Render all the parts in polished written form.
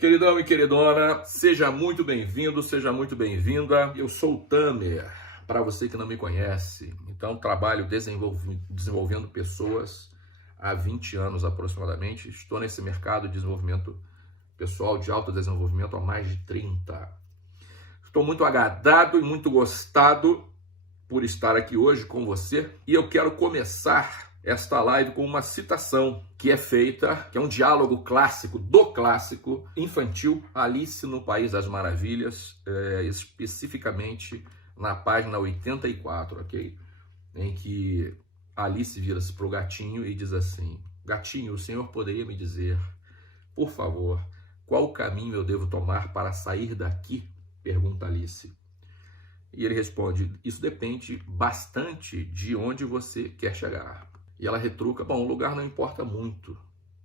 Queridão e queridona, seja muito bem-vindo, seja muito bem-vinda. Eu sou o Tamer, para você que não me conhece. Então, trabalho desenvolvendo pessoas há 20 anos aproximadamente. Estou nesse mercado de desenvolvimento pessoal, de autodesenvolvimento há mais de 30. Estou muito agradado e muito gostado por estar aqui hoje com você. E eu quero começar esta live com uma citação que é feita, que é um diálogo clássico, do clássico infantil Alice no País das Maravilhas, especificamente na página 84, ok? Em que Alice vira-se para o gatinho e diz assim: gatinho, o senhor poderia me dizer, por favor, qual caminho eu devo tomar para sair daqui? Pergunta Alice. E ele responde: isso depende bastante de onde você quer chegar. E ela retruca: bom, o lugar não importa muito.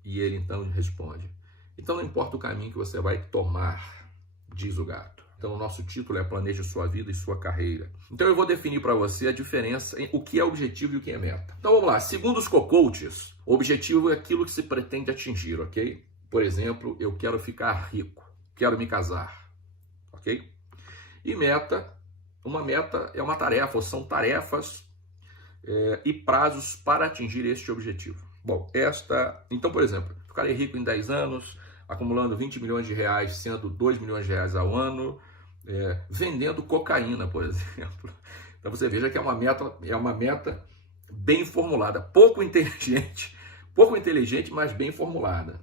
E ele então responde: então não importa o caminho que você vai tomar, diz o gato. Então o nosso título é Planeje Sua Vida e Sua Carreira. Então eu vou definir para você a diferença em o que é objetivo e o que é meta. Então vamos lá, segundo os co-coaches, o objetivo é aquilo que se pretende atingir, ok? Por exemplo, eu quero ficar rico, quero me casar, ok? E meta, uma meta é uma tarefa, ou são tarefas e prazos para atingir este objetivo. Bom, então, por exemplo, ficarei rico em 10 anos, acumulando 20 milhões de reais, sendo 2 milhões de reais ao ano, vendendo cocaína, por exemplo. Então você veja que é uma meta bem formulada, pouco inteligente, mas bem formulada.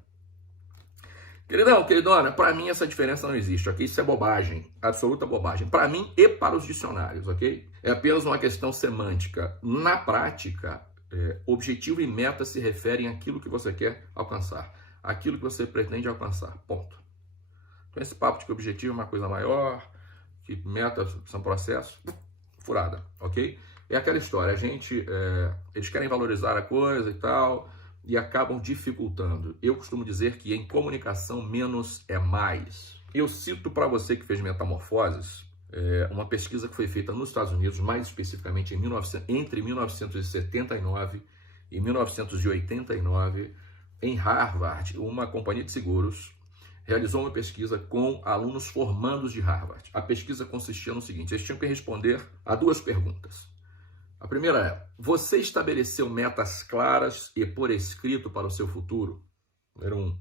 Queridão, queridona, para mim essa diferença não existe, ok? Isso é bobagem, absoluta bobagem. Para mim e para os dicionários, ok? É apenas uma questão semântica. Na prática, objetivo e meta se referem àquilo que você quer alcançar, àquilo que você pretende alcançar, ponto. Então esse papo de que objetivo é uma coisa maior, que metas são processos, furada, ok? É aquela história, eles querem valorizar a coisa e tal, e acabam dificultando. Eu costumo dizer que em comunicação menos é mais. Eu cito para você que fez Metamorfoses, uma pesquisa que foi feita nos Estados Unidos, mais especificamente entre 1979 e 1989, em Harvard. Uma companhia de seguros realizou uma pesquisa com alunos formandos de Harvard. A pesquisa consistia no seguinte: eles tinham que responder a duas perguntas. A primeira é: você estabeleceu metas claras e por escrito para o seu futuro? Número 1.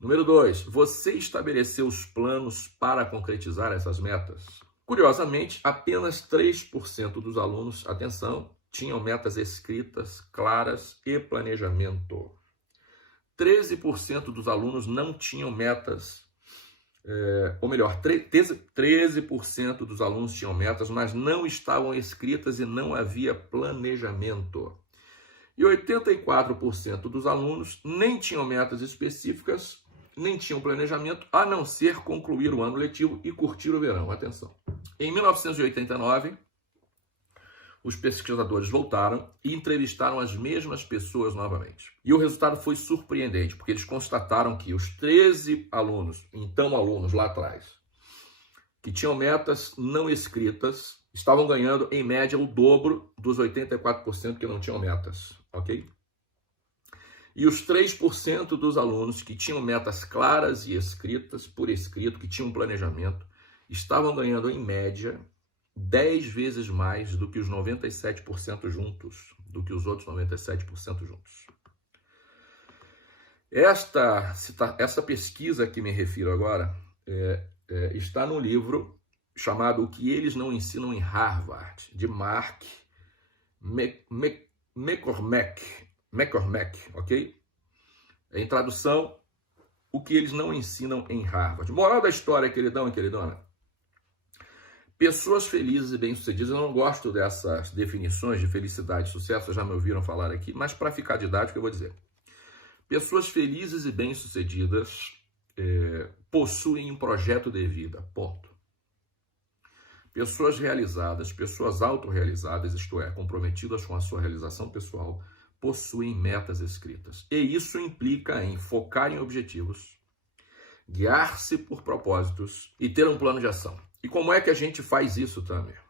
Número 2, você estabeleceu os planos para concretizar essas metas? Curiosamente, apenas 3% dos alunos, atenção, tinham metas escritas, claras e planejamento. 13% dos alunos não tinham metas, ou melhor, 13% dos alunos tinham metas, mas não estavam escritas e não havia planejamento. E 84% dos alunos nem tinham metas específicas, nem tinham planejamento, a não ser concluir o ano letivo e curtir o verão. Atenção. Em 1989, os pesquisadores voltaram e entrevistaram as mesmas pessoas novamente. E o resultado foi surpreendente, porque eles constataram que os 13 alunos, então alunos lá atrás, que tinham metas não escritas, estavam ganhando, em média, o dobro dos 84% que não tinham metas, ok? E os 3% dos alunos que tinham metas claras e escritas, por escrito, que tinham planejamento, estavam ganhando, em média, 10 vezes mais do que os 97% juntos, do que os outros 97% juntos. Essa pesquisa que me refiro agora está no livro chamado O que Eles Não Ensinam em Harvard, de Mark McCormack, ok? Em tradução, O que Eles Não Ensinam em Harvard. Moral da história, queridão e queridona: pessoas felizes e bem-sucedidas, eu não gosto dessas definições de felicidade e sucesso, já me ouviram falar aqui, mas para ficar didático eu vou dizer: pessoas felizes e bem-sucedidas possuem um projeto de vida, ponto. Pessoas realizadas, pessoas autorrealizadas, isto é, comprometidas com a sua realização pessoal, possuem metas escritas. E isso implica em focar em objetivos, guiar-se por propósitos e ter um plano de ação. E como é que a gente faz isso, Tamer?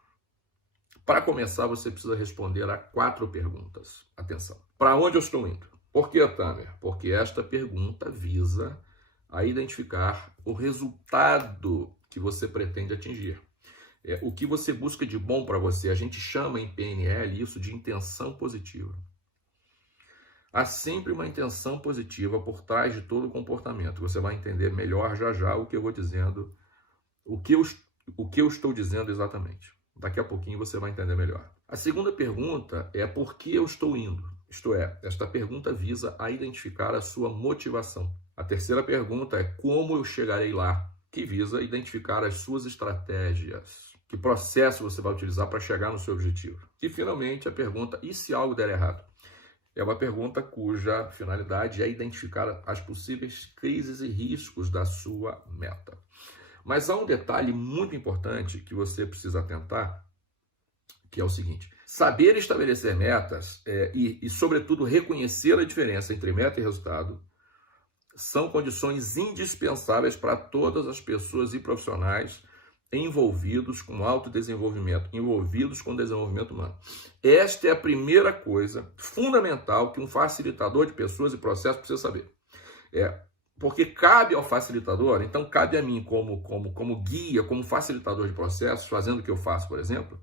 Para começar, você precisa responder a 4 perguntas. Atenção. Para onde eu estou indo? Por que, Tamer? Porque esta pergunta visa a identificar o resultado que você pretende atingir. O que você busca de bom para você, a gente chama em PNL isso de intenção positiva. Há sempre uma intenção positiva por trás de todo o comportamento. Você vai entender melhor já o que eu vou dizendo, o que eu estou dizendo exatamente. Daqui a pouquinho você vai entender melhor. A segunda pergunta é por que eu estou indo? Isto é, esta pergunta visa a identificar a sua motivação. A terceira pergunta é como eu chegarei lá, que visa identificar as suas estratégias. Que processo você vai utilizar para chegar no seu objetivo? E finalmente a pergunta, e se algo der errado? É uma pergunta cuja finalidade é identificar as possíveis crises e riscos da sua meta. Mas há um detalhe muito importante que você precisa atentar, que é o seguinte: saber estabelecer metas e, sobretudo, reconhecer a diferença entre meta e resultado são condições indispensáveis para todas as pessoas e profissionais envolvidos com autodesenvolvimento, envolvidos com desenvolvimento humano. Esta é a primeira coisa fundamental que um facilitador de pessoas e processos precisa saber. Porque cabe ao facilitador, então cabe a mim como guia, como facilitador de processos, fazendo o que eu faço, por exemplo,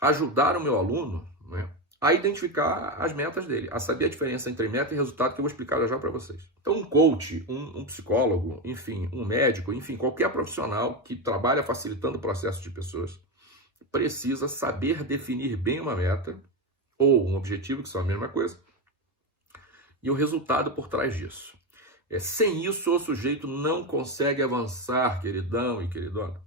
ajudar o meu aluno, né, a identificar as metas dele, a saber a diferença entre meta e resultado, que eu vou explicar já para vocês. Então, um coach, um psicólogo, enfim, um médico, enfim, qualquer profissional que trabalha facilitando o processo de pessoas, precisa saber definir bem uma meta, ou um objetivo, que são a mesma coisa, e o resultado por trás disso. Sem isso, o sujeito não consegue avançar, queridão e queridona.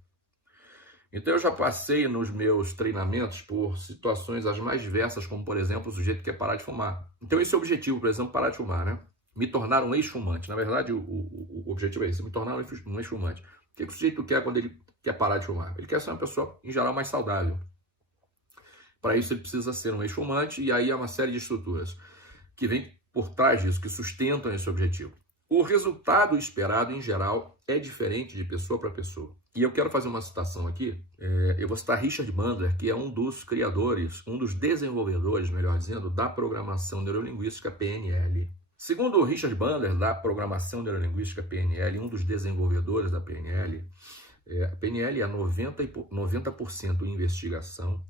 Então, eu já passei nos meus treinamentos por situações as mais diversas, como, por exemplo, o sujeito quer parar de fumar. Então, esse é o objetivo, por exemplo, parar de fumar, né? Me tornar um ex-fumante. Na verdade, o objetivo é esse, me tornar um ex-fumante. O que o sujeito quer quando ele quer parar de fumar? Ele quer ser uma pessoa, em geral, mais saudável. Para isso, ele precisa ser um ex-fumante, e aí há uma série de estruturas que vêm por trás disso, que sustentam esse objetivo. O resultado esperado, em geral, é diferente de pessoa para pessoa. E eu quero fazer uma citação aqui. Eu vou citar Richard Bandler, que é um dos criadores, um dos desenvolvedores, melhor dizendo, da programação neurolinguística PNL. Segundo Richard Bandler, da programação neurolinguística PNL, um dos desenvolvedores da PNL, a PNL é 90% investigação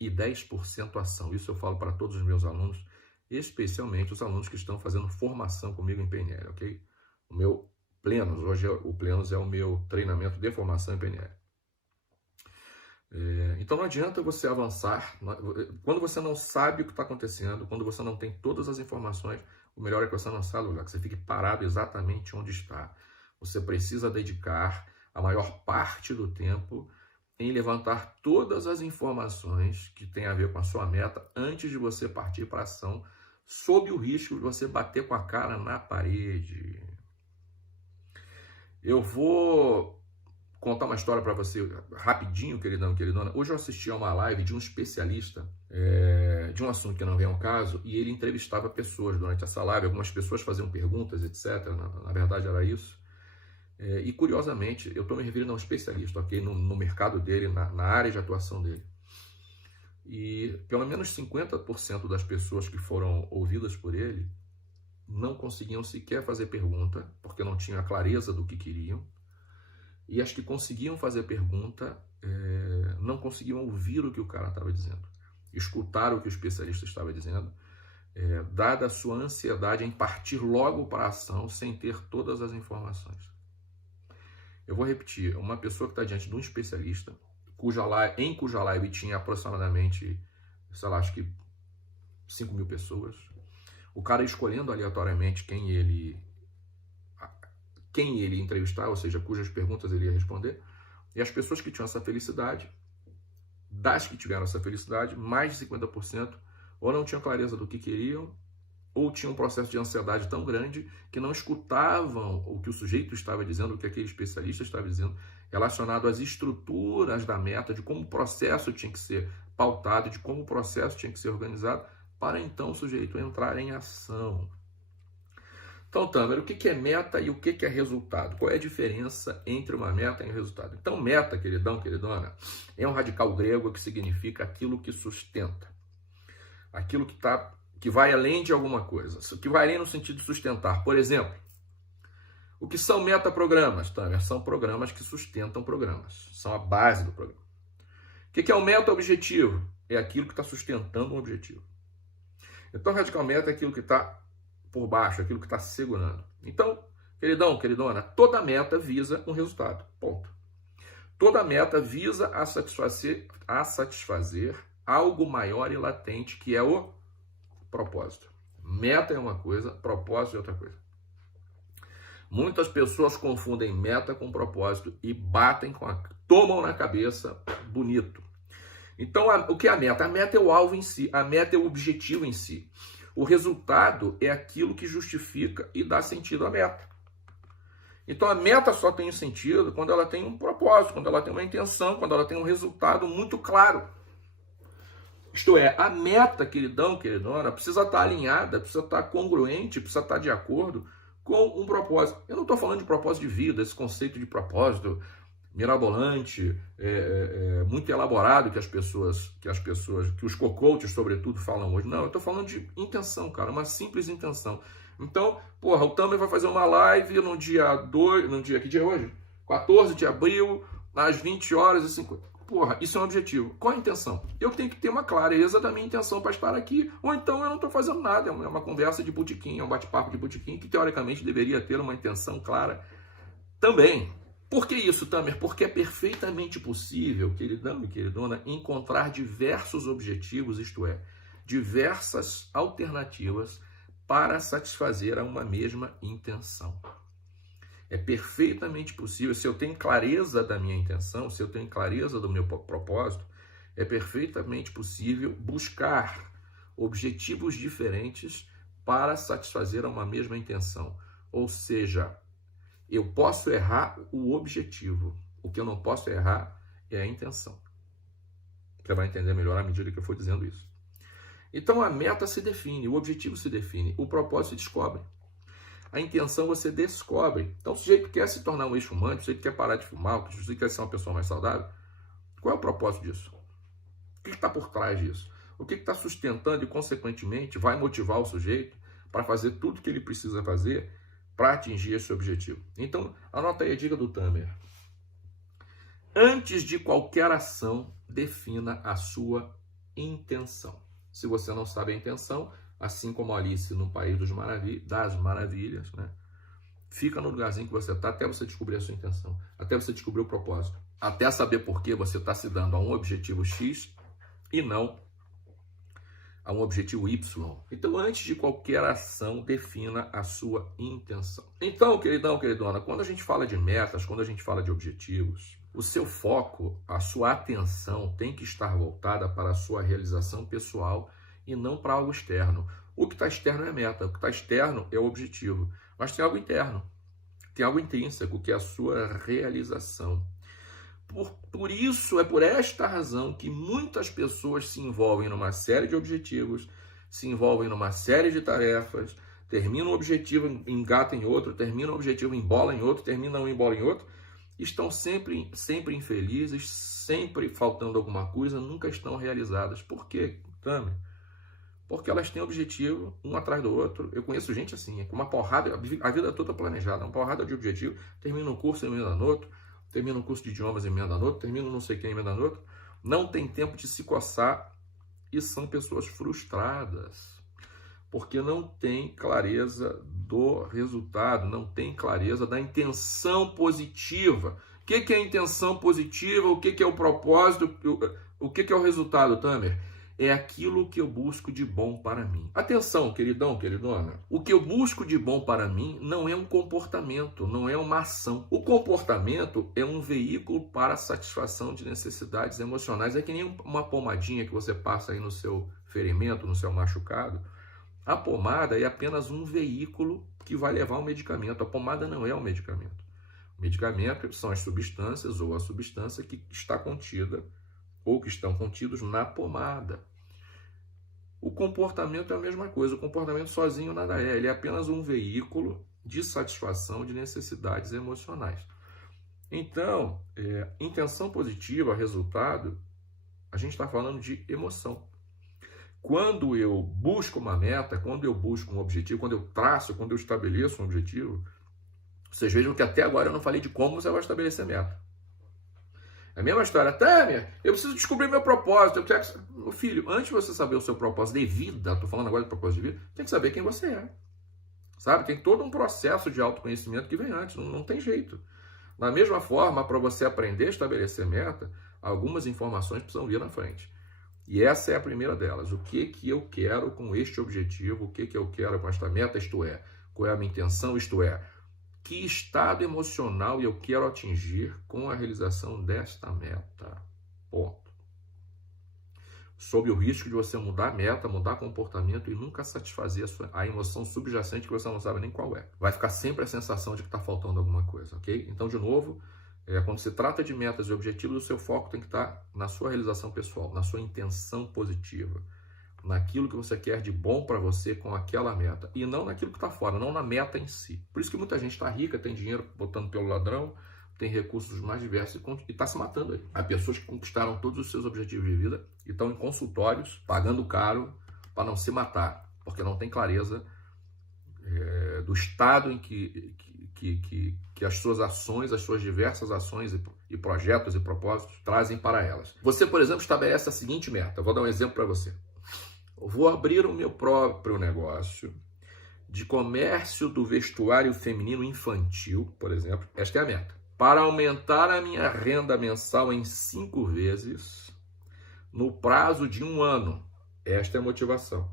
e 10% ação. Isso eu falo para todos os meus alunos, especialmente os alunos que estão fazendo formação comigo em PNL, ok? O meu Plenos, hoje o Plenos é o meu treinamento de formação em PNL. Então não adianta você avançar, quando você não sabe o que está acontecendo, quando você não tem todas as informações, o melhor é que você não saia do lugar, que você fique parado exatamente onde está. Você precisa dedicar a maior parte do tempo em levantar todas as informações que têm a ver com a sua meta antes de você partir para a ação, sob o risco de você bater com a cara na parede. Eu vou contar uma história para você rapidinho, queridão e queridona. Hoje eu assisti a uma live de um especialista de um assunto que não vem ao caso, e ele entrevistava pessoas durante essa live. Algumas pessoas faziam perguntas, etc. Na verdade era isso. E curiosamente, eu estou me referindo a um especialista, ok? No mercado dele, na área de atuação dele. E pelo menos 50% das pessoas que foram ouvidas por ele não conseguiam sequer fazer pergunta, porque não tinham a clareza do que queriam. E as que conseguiam fazer pergunta não conseguiam ouvir o que o cara estava dizendo, escutar o que o especialista estava dizendo, dada a sua ansiedade em partir logo para a ação sem ter todas as informações. Eu vou repetir, uma pessoa que está diante de um especialista, em cuja live tinha aproximadamente, sei lá, acho que 5.000 pessoas, o cara escolhendo aleatoriamente quem ele entrevistar, ou seja, cujas perguntas ele ia responder, e as pessoas que tinham essa felicidade, das que tiveram essa felicidade, mais de 50% ou não tinham clareza do que queriam, ou tinham um processo de ansiedade tão grande que não escutavam o que o sujeito estava dizendo, o que aquele especialista estava dizendo, relacionado às estruturas da meta, de como o processo tinha que ser pautado, de como o processo tinha que ser organizado, para então o sujeito entrar em ação. Então, Tamer, o que é meta e o que é resultado? Qual é a diferença entre uma meta e um resultado? Então, meta, queridão, queridona, é um radical grego que significa aquilo que sustenta, aquilo que vai além de alguma coisa, que vai além no sentido de sustentar. Por exemplo, O que são metaprogramas, Tamer? São programas que sustentam programas, são a base do programa. O que é um meta-objetivo? É aquilo que está sustentando um objetivo. Então, radical meta é aquilo que está por baixo, aquilo que está segurando. Então, queridão, queridona, toda meta visa um resultado, ponto. Toda meta visa a satisfazer algo maior e latente, que é o propósito. Meta é uma coisa, propósito é outra coisa. Muitas pessoas confundem meta com propósito e tomam na cabeça bonito. Então, o que é a meta? A meta é o alvo em si, a meta é o objetivo em si. O resultado é aquilo que justifica e dá sentido à meta. Então, a meta só tem sentido quando ela tem um propósito, quando ela tem uma intenção, quando ela tem um resultado muito claro. Isto é, a meta, queridão, queridona, precisa estar alinhada, precisa estar congruente, precisa estar de acordo com um propósito. Eu não estou falando de propósito de vida, esse conceito de propósito mirabolante, muito elaborado que os co-coaches, sobretudo, falam hoje. Não, eu estou falando de intenção, cara, uma simples intenção. Então, porra, o Tamer vai fazer uma live no dia 2, que dia é hoje? 14 de abril, às 20h50. Porra, isso é um objetivo. Qual a intenção? Eu tenho que ter uma clareza da minha intenção para estar aqui, ou então eu não estou fazendo nada, é uma conversa de botequim, é um bate-papo de botequim, que teoricamente deveria ter uma intenção clara também. Por que isso, Tamer? Porque é perfeitamente possível, queridão e queridona, encontrar diversos objetivos, isto é, diversas alternativas para satisfazer a uma mesma intenção. É perfeitamente possível, se eu tenho clareza da minha intenção, se eu tenho clareza do meu propósito, é perfeitamente possível buscar objetivos diferentes para satisfazer a uma mesma intenção. Ou seja, eu posso errar o objetivo. O que eu não posso errar é a intenção. Você vai entender melhor à medida que eu for dizendo isso. Então a meta se define, o objetivo se define, o propósito se descobre. A intenção você descobre. Então, se o sujeito quer se tornar um ex-fumante, se o sujeito quer parar de fumar, se o sujeito quer ser uma pessoa mais saudável, qual é o propósito disso? O que está por trás disso? O que está sustentando e, consequentemente, vai motivar o sujeito para fazer tudo que ele precisa fazer para atingir esse objetivo? Então, anota aí a dica do Tamer. Antes de qualquer ação, defina a sua intenção. Se você não sabe a intenção, assim como Alice no País das Maravilhas, né? Fica no lugarzinho que você está até você descobrir a sua intenção, até você descobrir o propósito, até saber por que você está se dando a um objetivo X e não a um objetivo Y. Então, antes de qualquer ação, defina a sua intenção. Então, queridão, queridona, quando a gente fala de metas, quando a gente fala de objetivos, o seu foco, a sua atenção tem que estar voltada para a sua realização pessoal e não para algo externo. O que está externo é a meta, o que está externo é o objetivo. Mas tem algo interno, tem algo intrínseco, que é a sua realização. Por isso, é por esta razão que muitas pessoas se envolvem numa série de objetivos, se envolvem numa série de tarefas, terminam o objetivo, engatam em outro, terminam o objetivo, embolam em outro, terminam um, embolam em outro, estão sempre infelizes, sempre faltando alguma coisa, nunca estão realizadas. Por quê, Tamer? Porque elas têm objetivo, um atrás do outro. Eu conheço gente assim, com uma porrada, a vida toda planejada, uma porrada de objetivo, termina um curso, emenda no outro, termina um curso de idiomas, emenda no outro, termina não sei quem, emenda no outro, não tem tempo de se coçar e são pessoas frustradas, porque não tem clareza do resultado, não tem clareza da intenção positiva. O que é a intenção positiva? O que é o propósito? O que é o resultado, Tamer? É aquilo que eu busco de bom para mim. Atenção, queridão, queridona. O que eu busco de bom para mim não é um comportamento, não é uma ação. O comportamento é um veículo para a satisfação de necessidades emocionais. É que nem uma pomadinha que você passa aí no seu ferimento, no seu machucado. A pomada é apenas um veículo que vai levar ao medicamento. A pomada não é o medicamento. O medicamento são as substâncias ou a substância que está contida ou que estão contidos na pomada. O comportamento é a mesma coisa. O comportamento sozinho nada é. Ele é apenas um veículo de satisfação de necessidades emocionais. Então, intenção positiva, resultado, a gente está falando de emoção. Quando eu busco uma meta, quando eu busco um objetivo, quando eu traço, quando eu estabeleço um objetivo, Vocês vejam que até agora eu não falei de como você vai estabelecer meta. É a mesma história. Tânia, eu preciso descobrir meu propósito. Meu filho, antes de você saber o seu propósito de vida, estou falando agora de propósito de vida, tem que saber quem você é. Sabe? Tem todo um processo de autoconhecimento que vem antes. Não tem jeito. Da mesma forma, para você aprender a estabelecer meta, algumas informações precisam vir na frente. E essa é a primeira delas. O que eu quero com este objetivo? O que eu quero com esta meta? Isto é, qual é a minha intenção? Isto é, que estado emocional eu quero atingir com a realização desta meta? Ponto. Sob o risco de você mudar a meta, mudar comportamento e nunca satisfazer a emoção subjacente que você não sabe nem qual é. Vai ficar sempre a sensação de que está faltando alguma coisa, ok? Então, de novo, quando se trata de metas e objetivos, o seu foco tem que estar na sua realização pessoal, na sua intenção positiva, naquilo que você quer de bom para você com aquela meta, e não naquilo que está fora, não na meta em si. Por isso que muita gente está rica, tem dinheiro botando pelo ladrão, tem recursos mais diversos e está se matando aí. Há pessoas que conquistaram todos os seus objetivos de vida e estão em consultórios, pagando caro para não se matar, porque não tem clareza do estado em que as suas ações, as suas diversas ações e projetos e propósitos trazem para elas. Você, por exemplo, estabelece a seguinte meta. Vou dar um exemplo para você. Eu vou abrir o meu próprio negócio de comércio do vestuário feminino infantil, por exemplo. Esta é a meta. Para aumentar a minha renda mensal em 5 vezes no prazo de 1 ano. Esta é a motivação.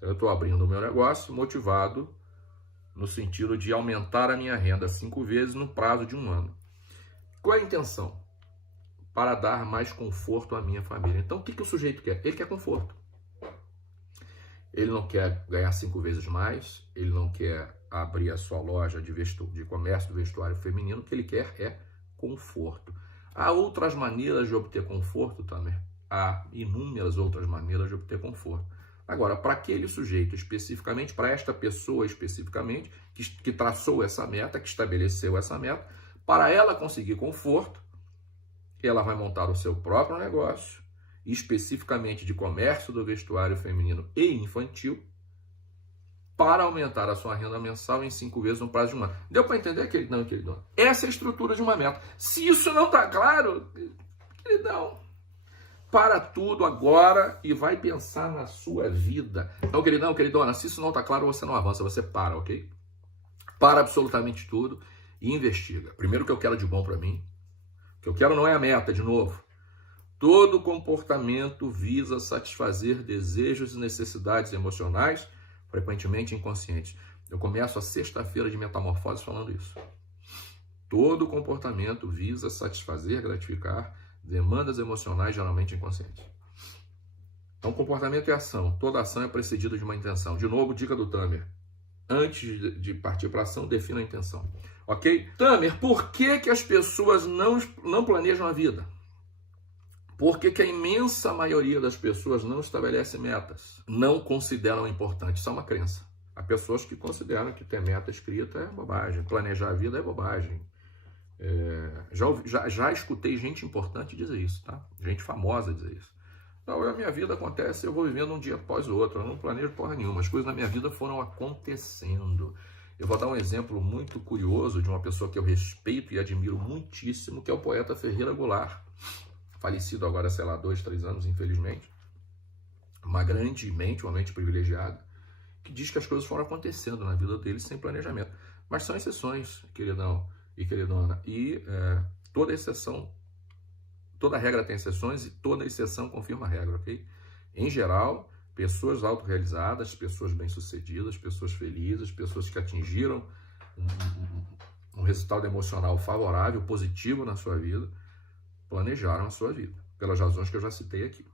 Eu estou abrindo o meu negócio motivado no sentido de aumentar a minha renda 5 vezes no prazo de 1 ano. Qual é a intenção? Para dar mais conforto à minha família. Então, o que o sujeito quer? Ele quer conforto. Ele não quer ganhar 5 vezes mais, ele não quer abrir a sua loja de comércio do vestuário feminino, o que ele quer é conforto. Há outras maneiras de obter conforto também. Há inúmeras outras maneiras de obter conforto. Agora, para aquele sujeito especificamente, para esta pessoa especificamente, que traçou essa meta, que estabeleceu essa meta, para ela conseguir conforto, ela vai montar o seu próprio negócio, especificamente de comércio do vestuário feminino e infantil, para aumentar a sua renda mensal em 5 vezes no prazo de 1 ano. Deu para entender, queridão? Essa é a estrutura de uma meta. Se isso não está claro, queridão, para tudo agora e vai pensar na sua vida. Então, queridona, se isso não está claro, você não avança, você para, ok? Para absolutamente tudo e investiga. Primeiro, o que eu quero de bom para mim. O que eu quero não é a meta, de novo. Todo comportamento visa satisfazer desejos e necessidades emocionais, frequentemente inconscientes. Eu começo a sexta-feira de Metamorfose falando isso. Todo comportamento visa satisfazer, gratificar demandas emocionais geralmente inconscientes. Então, comportamento é ação. Toda ação é precedida de uma intenção. De novo, dica do Tamer. Antes de partir para a ação, defina a intenção. Ok? Tamer, por que as pessoas não planejam a vida? Por que a imensa maioria das pessoas não estabelece metas? Não consideram importante. Isso é uma crença. Há pessoas que consideram que ter meta escrita é bobagem. Planejar a vida é bobagem. Já escutei gente importante dizer isso, tá? Gente famosa dizer isso. Não, a minha vida acontece, eu vou vivendo um dia após o outro. Eu não planejo porra nenhuma. As coisas na minha vida foram acontecendo. Eu vou dar um exemplo muito curioso de uma pessoa que eu respeito e admiro muitíssimo, que é o poeta Ferreira Goulart. Falecido agora, sei lá, 2, 3 anos, infelizmente. Uma grande mente, uma mente privilegiada, que diz que as coisas foram acontecendo na vida dele sem planejamento. Mas são exceções, queridão e queridona. E toda exceção, toda regra tem exceções e toda exceção confirma a regra, ok? Em geral, pessoas autorrealizadas, pessoas bem-sucedidas, pessoas felizes, pessoas que atingiram um resultado emocional favorável, positivo na sua vida, planejaram a sua vida, pelas razões que eu já citei aqui.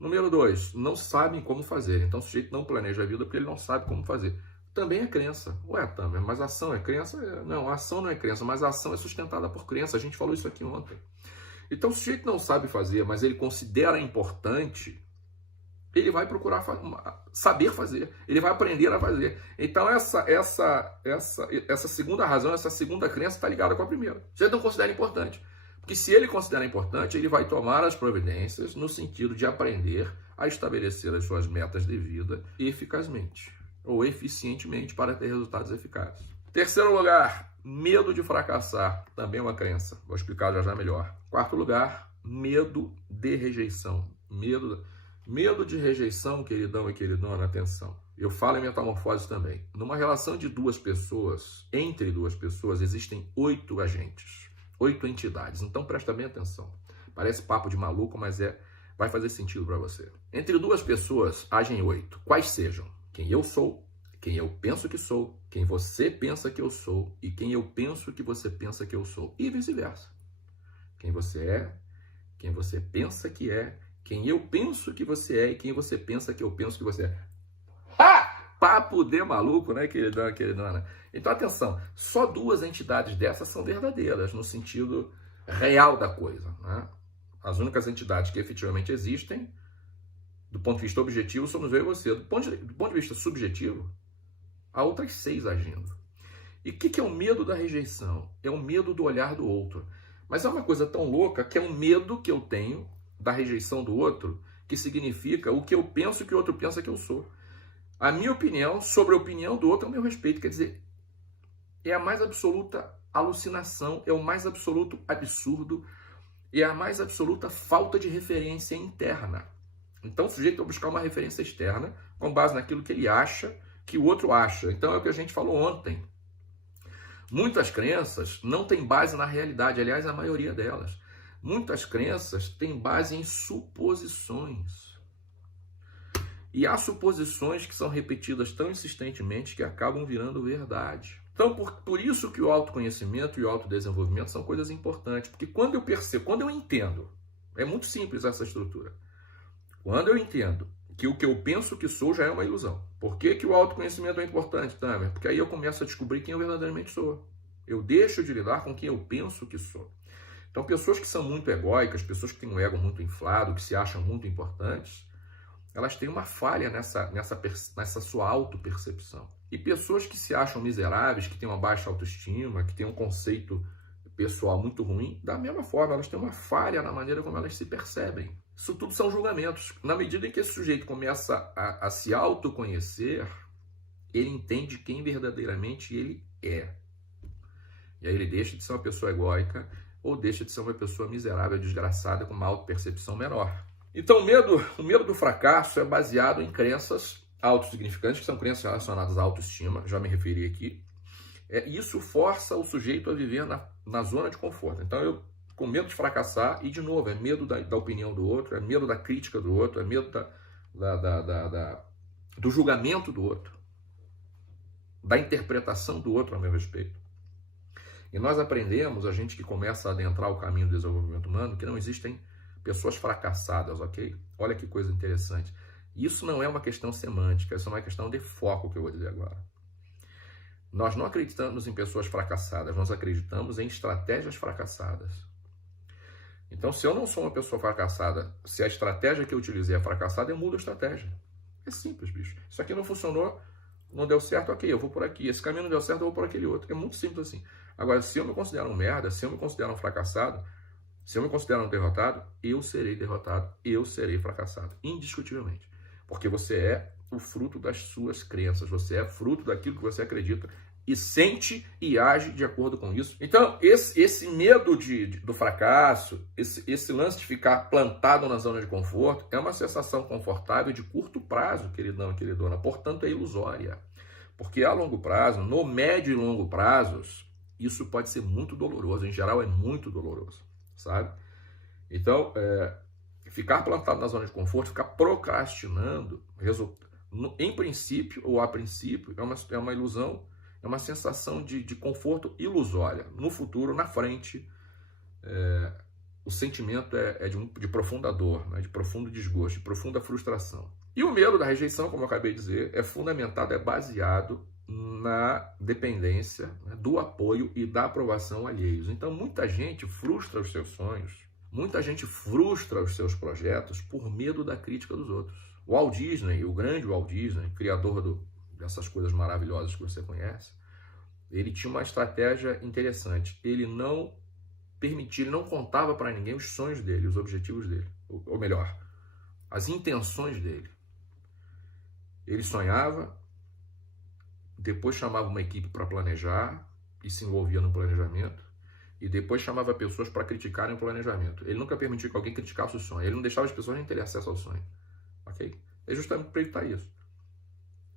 Número 2, não sabem como fazer. Então, o sujeito não planeja a vida porque ele não sabe como fazer. Também é crença. Ué, Tamer, mas a ação é crença? Não, a ação não é crença, mas a ação é sustentada por crença. A gente falou isso aqui ontem. Então, se o sujeito não sabe fazer, mas ele considera importante, ele vai procurar saber fazer. Ele vai aprender a fazer. Então, essa segunda razão, essa segunda crença está ligada com a primeira. Você não considera importante. Porque se ele considera importante, ele vai tomar as providências no sentido de aprender a estabelecer as suas metas de vida eficazmente ou eficientemente para ter resultados eficazes. Terceiro lugar, medo de fracassar. Também é uma crença. Vou explicar já melhor. Quarto lugar, medo de rejeição. Medo de rejeição, queridão e queridona, atenção. Eu falo em metamorfose também. Numa relação de duas pessoas, entre duas pessoas, existem 8 agentes, 8 entidades. Então presta bem atenção. Parece papo de maluco, mas vai fazer sentido para você. Entre duas pessoas, agem 8. Quais sejam? Quem eu sou, quem eu penso que sou, quem você pensa que eu sou e quem eu penso que você pensa que eu sou. E vice-versa. Quem você é, quem você pensa que é, quem eu penso que você é e quem você pensa que eu penso que você é. Papo de maluco, né, queridão, queridona? Então, atenção, só 2 entidades dessas são verdadeiras, no sentido real da coisa, né? As únicas entidades que efetivamente existem, do ponto de vista objetivo, somos eu e você. Do ponto de vista subjetivo, há outras 6 agindo. E o que é o medo da rejeição? É o medo do olhar do outro. Mas é uma coisa tão louca que é um medo que eu tenho da rejeição do outro, que significa o que eu penso que o outro pensa que eu sou. A minha opinião sobre a opinião do outro é o meu respeito. Quer dizer, é a mais absoluta alucinação, é o mais absoluto absurdo, é a mais absoluta falta de referência interna. Então o sujeito vai buscar uma referência externa com base naquilo que ele acha que o outro acha. Então é o que a gente falou ontem. Muitas crenças não têm base na realidade, aliás, a maioria delas. Muitas crenças têm base em suposições. E há suposições que são repetidas tão insistentemente que acabam virando verdade. Então, por isso que o autoconhecimento e o autodesenvolvimento são coisas importantes. Porque quando eu percebo, quando eu entendo, é muito simples essa estrutura. Quando eu entendo que o que eu penso que sou já é uma ilusão. Por que o autoconhecimento é importante, Tamer? Porque aí eu começo a descobrir quem eu verdadeiramente sou. Eu deixo de lidar com quem eu penso que sou. Então, pessoas que são muito egóicas, pessoas que têm um ego muito inflado, que se acham muito importantes, elas têm uma falha nessa sua autopercepção. E pessoas que se acham miseráveis, que têm uma baixa autoestima, que têm um conceito pessoal muito ruim, da mesma forma, elas têm uma falha na maneira como elas se percebem. Isso tudo são julgamentos. Na medida em que esse sujeito começa a se autoconhecer, ele entende quem verdadeiramente ele é. E aí ele deixa de ser uma pessoa egóica ou deixa de ser uma pessoa miserável, desgraçada, com uma autopercepção menor. Então o medo do fracasso é baseado em crenças autossignificantes, que são crenças relacionadas à autoestima, já me referi aqui. Isso força o sujeito a viver na zona de conforto. Então eu com medo de fracassar, e de novo, é medo da opinião do outro, é medo da crítica do outro, é medo do julgamento do outro, da interpretação do outro a meu respeito. E nós aprendemos, a gente que começa a adentrar o caminho do desenvolvimento humano, que não existem pessoas fracassadas, ok? Olha que coisa interessante. Isso não é uma questão semântica, isso é uma questão de foco que eu vou dizer agora. Nós não acreditamos em pessoas fracassadas, nós acreditamos em estratégias fracassadas. Então, se eu não sou uma pessoa fracassada, se a estratégia que eu utilizei é fracassada, eu mudo a estratégia. É simples, bicho. Isso aqui não funcionou, não deu certo, ok, eu vou por aqui. Esse caminho não deu certo, eu vou por aquele outro. É muito simples assim. Agora, se eu me considero um merda, se eu me considero um fracassado, se eu me considero um derrotado, eu serei derrotado, eu serei fracassado, indiscutivelmente. Porque você é o fruto das suas crenças, você é fruto daquilo que você acredita e sente e age de acordo com isso. Então, esse medo do fracasso, esse lance de ficar plantado na zona de conforto, é uma sensação confortável de curto prazo, queridão e queridona, portanto é ilusória. Porque a longo prazo, no médio e longo prazos, isso pode ser muito doloroso, em geral é muito doloroso, sabe? Então, ficar plantado na zona de conforto, ficar procrastinando, em princípio ou a princípio, é uma ilusão, é uma sensação de conforto ilusória. No futuro, na frente, o sentimento é de profunda dor, né? De profundo desgosto, de profunda frustração. E o medo da rejeição, como eu acabei de dizer, é fundamentado, é baseado na dependência, né, do apoio e da aprovação alheios. Então, muita gente frustra os seus sonhos, muita gente frustra os seus projetos por medo da crítica dos outros. O Walt Disney, o grande Walt Disney, criador dessas coisas maravilhosas que você conhece, ele tinha uma estratégia interessante. Ele não permitia, ele não contava para ninguém os sonhos dele, os objetivos dele. Ou melhor, as intenções dele. Ele sonhava, depois chamava uma equipe para planejar e se envolvia no planejamento, e depois chamava pessoas para criticarem o planejamento. Ele nunca permitia que alguém criticasse o sonho, ele não deixava as pessoas nem terem acesso ao sonho. Ok? É justamente para evitar isso.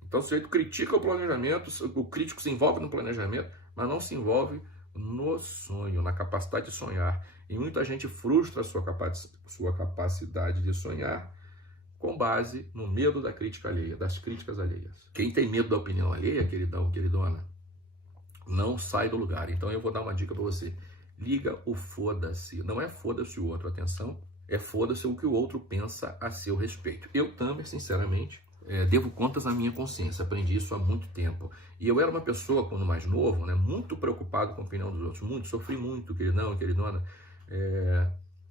Então o sujeito critica o planejamento, o crítico se envolve no planejamento, mas não se envolve no sonho, na capacidade de sonhar. E muita gente frustra a sua capacidade de sonhar com base no medo da crítica alheia, das críticas alheias. Quem tem medo da opinião alheia, queridão, queridona, não sai do lugar. Então eu vou dar uma dica para você. Liga o foda-se. Não é foda-se o outro, atenção. É foda-se o que o outro pensa a seu respeito. Eu também, sinceramente, devo contas à minha consciência. Aprendi isso há muito tempo. E eu era uma pessoa, quando mais novo, né, muito preocupado com a opinião dos outros. Muito, sofri muito, queridão, queridona.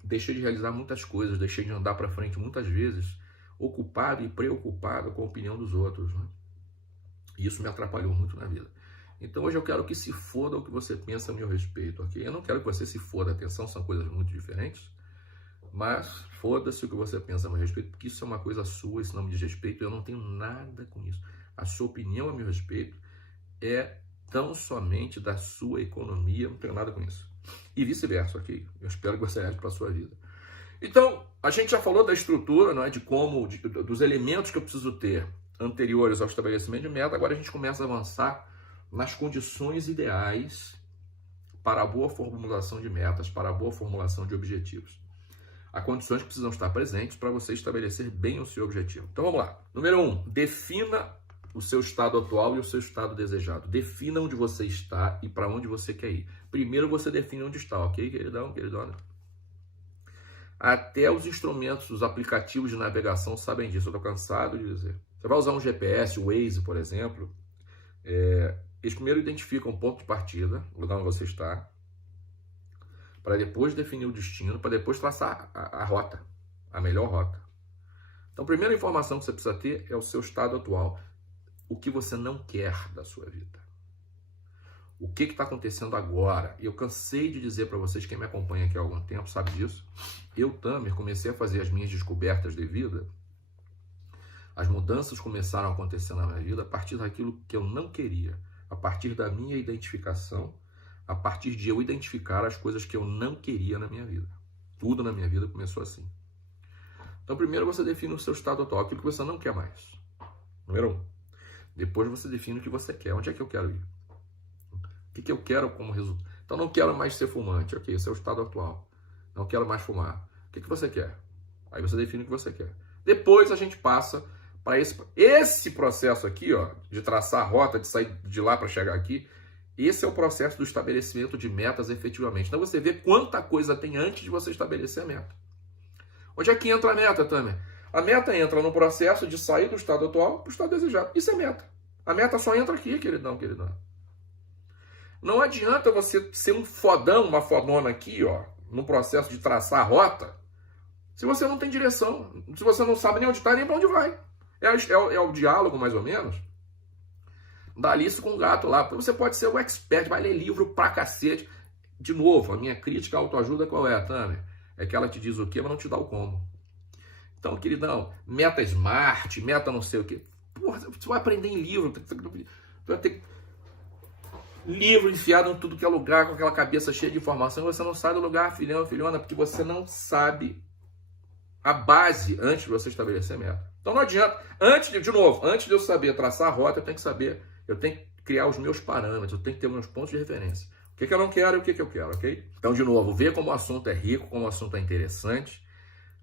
Deixei de realizar muitas coisas, deixei de andar para frente muitas vezes, ocupado e preocupado com a opinião dos outros. Né? E isso me atrapalhou muito na vida. Então hoje eu quero que se foda o que você pensa a meu respeito, ok? Eu não quero que você se foda, atenção, são coisas muito diferentes, mas foda-se o que você pensa a meu respeito, porque isso é uma coisa sua, isso não me diz respeito, eu não tenho nada com isso. A sua opinião a meu respeito é tão somente da sua economia, eu não tenho nada com isso. E vice-versa, ok? Eu espero que você leve para a sua vida. Então, a gente já falou da estrutura, não é? De como, dos elementos que eu preciso ter anteriores ao estabelecimento de meta, agora a gente começa a avançar nas condições ideais para a boa formulação de metas, para a boa formulação de objetivos. Há condições que precisam estar presentes para você estabelecer bem o seu objetivo. Então vamos lá. Número 1, defina o seu estado atual e o seu estado desejado. Defina onde você está e para onde você quer ir. Primeiro você define onde está, ok, queridão, queridona? Até os instrumentos, os aplicativos de navegação sabem disso, eu estou cansado de dizer. Você vai usar um GPS, o Waze, por exemplo, eles primeiro identificam o ponto de partida, o lugar onde você está, para depois definir o destino, para depois traçar a rota, a melhor rota. Então, a primeira informação que você precisa ter é o seu estado atual. O que você não quer da sua vida. O que está acontecendo agora? E eu cansei de dizer para vocês, quem me acompanha aqui há algum tempo sabe disso. Eu, Tamer, comecei a fazer as minhas descobertas de vida. As mudanças começaram a acontecer na minha vida a partir daquilo que eu não queria. A partir da minha identificação, a partir de eu identificar as coisas que eu não queria na minha vida. Tudo na minha vida começou assim. Então, primeiro você define o seu estado atual, aquilo que você não quer mais. Número 1. Depois você define o que você quer. Onde é que eu quero ir? O que eu quero como resultado? Então, não quero mais ser fumante. Ok, esse é o estado atual. Não quero mais fumar. O que você quer? Aí você define o que você quer. Depois a gente passa para esse processo aqui, ó, de traçar a rota, de sair de lá para chegar aqui. Esse é o processo do estabelecimento de metas efetivamente. Então você vê quanta coisa tem antes de você estabelecer a meta. Onde é que entra a meta, Tamer? A meta entra no processo de sair do estado atual para o estado desejado. Isso é meta. A meta só entra aqui, queridão, queridão. Não adianta você ser um fodão, uma fodona aqui, ó, no processo de traçar a rota, se você não tem direção, se você não sabe nem onde está nem para onde vai. É o diálogo, mais ou menos, da Alice com o gato lá. Você pode ser um expert, vai ler livro pra cacete. De novo, a minha crítica à autoajuda qual é, Tamer? É que ela te diz o quê, mas não te dá o como. Então, queridão, meta smart, meta não sei o quê. Porra, você vai aprender em livro. Você vai ter livro enfiado em tudo que é lugar, com aquela cabeça cheia de informação, e você não sai do lugar, filhão, filhona, porque você não sabe a base antes de você estabelecer a meta. Então não adianta, antes de eu saber traçar a rota, eu tenho que criar os meus parâmetros, eu tenho que ter meus pontos de referência. O que eu não quero e o que eu quero, ok? Então, de novo, vê como o assunto é rico, como o assunto é interessante,